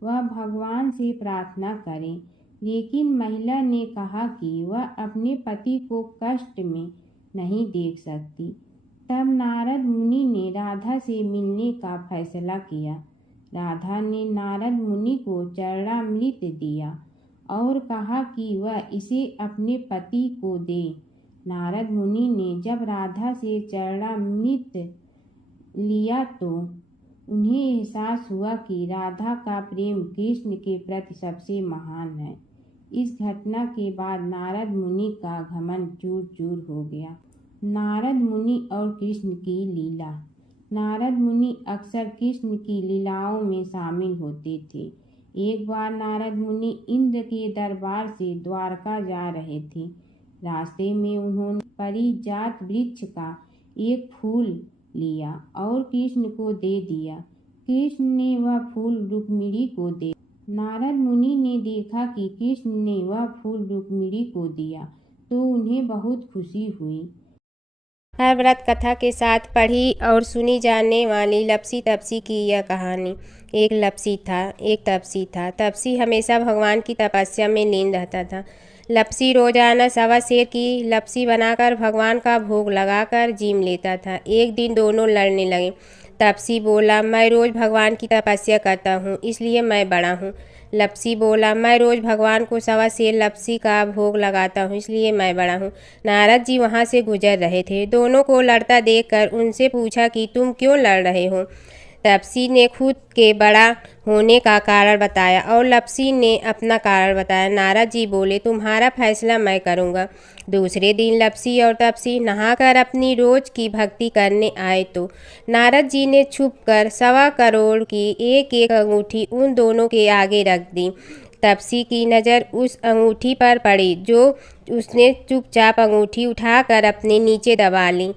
वह भगवान से प्रार्थना करे, लेकिन महिला ने कहा कि वह अपने पति को कष्ट में नहीं देख सकती। तब नारद मुनि ने राधा से मिलने का फैसला किया। राधा ने नारद मुनि को चरणामृत दिया और कहा कि वह इसे अपने पति को दे। नारद मुनि ने जब राधा से चरणामृत लिया तो उन्हें एहसास हुआ कि राधा का प्रेम कृष्ण के प्रति सबसे महान है। इस घटना के बाद नारद मुनि का घमंड चूर चूर हो गया। नारद मुनि और कृष्ण की लीला। नारद मुनि अक्सर कृष्ण की लीलाओं में शामिल होते थे। एक बार नारद मुनि इंद्र के दरबार से द्वारका जा रहे थे। रास्ते में उन्होंने पारिजात वृक्ष का एक फूल लिया और कृष्ण को दे दिया। कृष्ण ने वह फूल रुक्मिणी को दे। नारद मुनि ने देखा कि कृष्ण ने वह फूल रुक्मिणी को दिया तो उन्हें बहुत खुशी हुई। हर व्रत कथा के साथ पढ़ी और सुनी जाने वाली लपसी तपसी की यह कहानी। एक लपसी था, एक तपसी था। तपसी हमेशा भगवान की तपस्या में लीन रहता था। लपसी रोजाना 1.25 सेर की लपसी बनाकर भगवान का भोग लगाकर जीम लेता था। एक दिन दोनों लड़ने लगे। तपसी बोला, मैं रोज़ भगवान की तपस्या करता हूँ, इसलिए मैं बड़ा हूँ। लपसी बोला, मैं रोज़ भगवान को 1.25 सेर लपसी का भोग लगाता हूँ, इसलिए मैं बड़ा हूँ। नारद जी वहाँ से गुजर रहे थे। दोनों को लड़ता देखकर उनसे पूछा कि तुम क्यों लड़ रहे हो। तपसी ने खुद के बड़ा होने का कारण बताया और लपसी ने अपना कारण बताया। नारद जी बोले, तुम्हारा फैसला मैं करूँगा। दूसरे दिन लपसी और तपसी नहाकर अपनी रोज़ की भक्ति करने आए तो नारद जी ने छुपकर 1.25 करोड़ की एक एक अंगूठी उन दोनों के आगे रख दी। तपसी की नज़र उस अंगूठी पर पड़ी जो उसने चुपचाप अंगूठी उठाकर अपने नीचे दबा ली।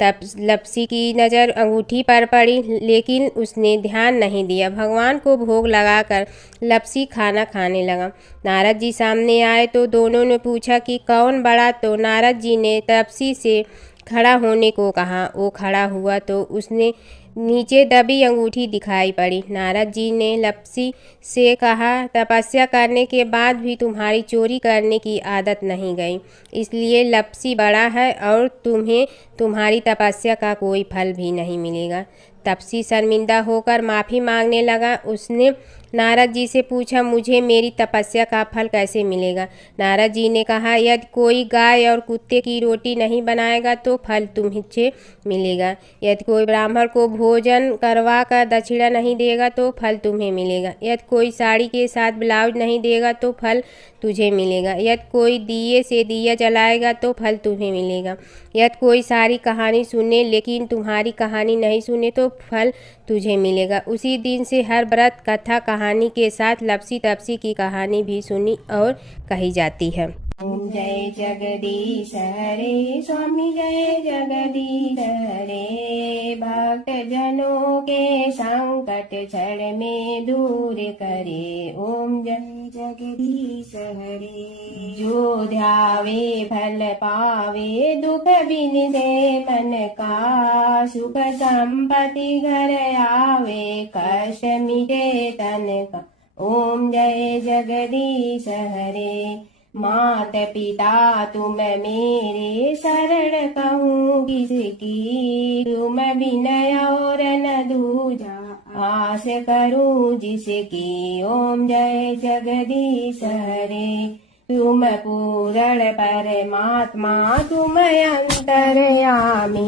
तब लपसी की नज़र अंगूठी पर पड़ी, लेकिन उसने ध्यान नहीं दिया। भगवान को भोग लगाकर लपसी खाना खाने लगा। नारद जी सामने आए तो दोनों ने पूछा कि कौन बड़ा, तो नारद जी ने तपसी से खड़ा होने को कहा। वो खड़ा हुआ तो उसने नीचे दबी अंगूठी दिखाई पड़ी। नारद जी ने लपसी से कहा, तपस्या करने के बाद भी तुम्हारी चोरी करने की आदत नहीं गई, इसलिए लपसी बड़ा है और तुम्हें तुम्हारी तपस्या का कोई फल भी नहीं मिलेगा। तपसी शर्मिंदा होकर माफ़ी मांगने लगा। उसने नारद जी से पूछा, मुझे मेरी तपस्या का फल कैसे मिलेगा? नारद जी ने कहा, यदि कोई गाय और कुत्ते की रोटी नहीं बनाएगा तो फल तुम्हें मिलेगा। यदि कोई ब्राह्मण को भोजन करवा कर दक्षिणा नहीं देगा तो फल तुम्हें मिलेगा। यदि कोई साड़ी के साथ ब्लाउज नहीं देगा तो फल तुझे मिलेगा। यदि कोई दिए से दिया जलाएगा तो फल तुम्हें मिलेगा। यदि कोई सारी कहानी सुने लेकिन तुम्हारी कहानी नहीं सुने तो फल तुझे मिलेगा। उसी दिन से हर व्रत कथा कहानी के साथ लपसी तपसी की कहानी भी सुनी और कही जाती है। ओम जय जगदीश हरे स्वामी जय जगदीश हरे, भक्त जनों के संकट क्षण में दूर करे। ओम जय जगदीश हरे, जो ध्यावे फल पावे, दुख बिन दे मन का, सुख संपत्ति घर आवे, कष्ट मिटे तन का। ओम जय जगदीश हरे, मात पिता तुम मेरे, शरण कहूँ किसकी, तुम विनय और न दूजा, आस करूँ जिसकी। ओम जय जगदीश हरे, तुम पूर्ण परमात्मा, तुम अंतर्यामी,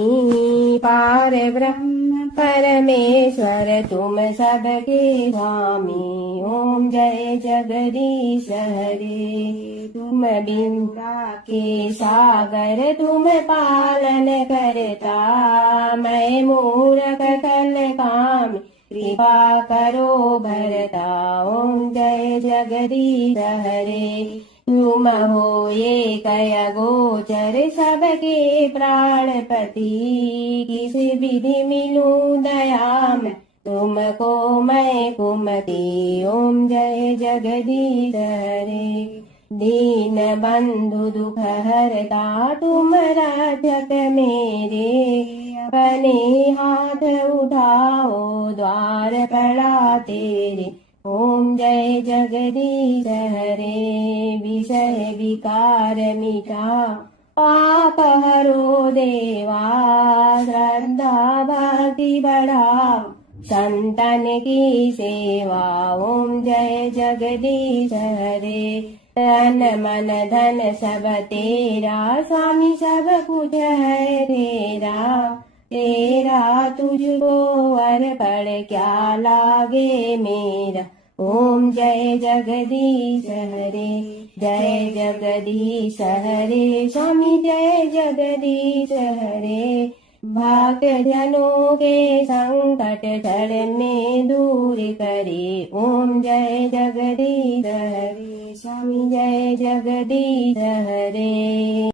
पार ब्रह्म परमेश्वर, तुम सबके स्वामी। ओम जय जगदीश हरे, तुम बिंदा के सागर, तुम पालन करता, मैं मूर्ख कल काम, कृपा करो भरता। ओम जय जगदीश हरे, तुम हो ये कय गोचर, सबके प्राणपति, किस विधि मिलूं दया में, तुमको मैं कुमति। ओम जय जगदीश हरे, दीन बंधु दुख हरता, तुम रक्षक मेरे, अपने हाथ उठाओ द्वार पड़ा तेरे। ओम जय जगदीश हरे, विषय विकार मिटा, पाप हरो देवा, श्रद्धा भक्ति बढ़ाओ, संतन की सेवा। ओम जय जगदीश हरे, तन मन धन सब तेरा, स्वामी सब कुछ है तेरा, तेरा तुझको अर्पण क्या लागे मेरा। ओम जय जगदीश हरे, जय जगदीश हरे, स्वामी जय जगदीश हरे, भक्त जनों के संकट क्षण में दूर करे। ओम जय जगदीश हरे, स्वामी जय जगदीश हरे।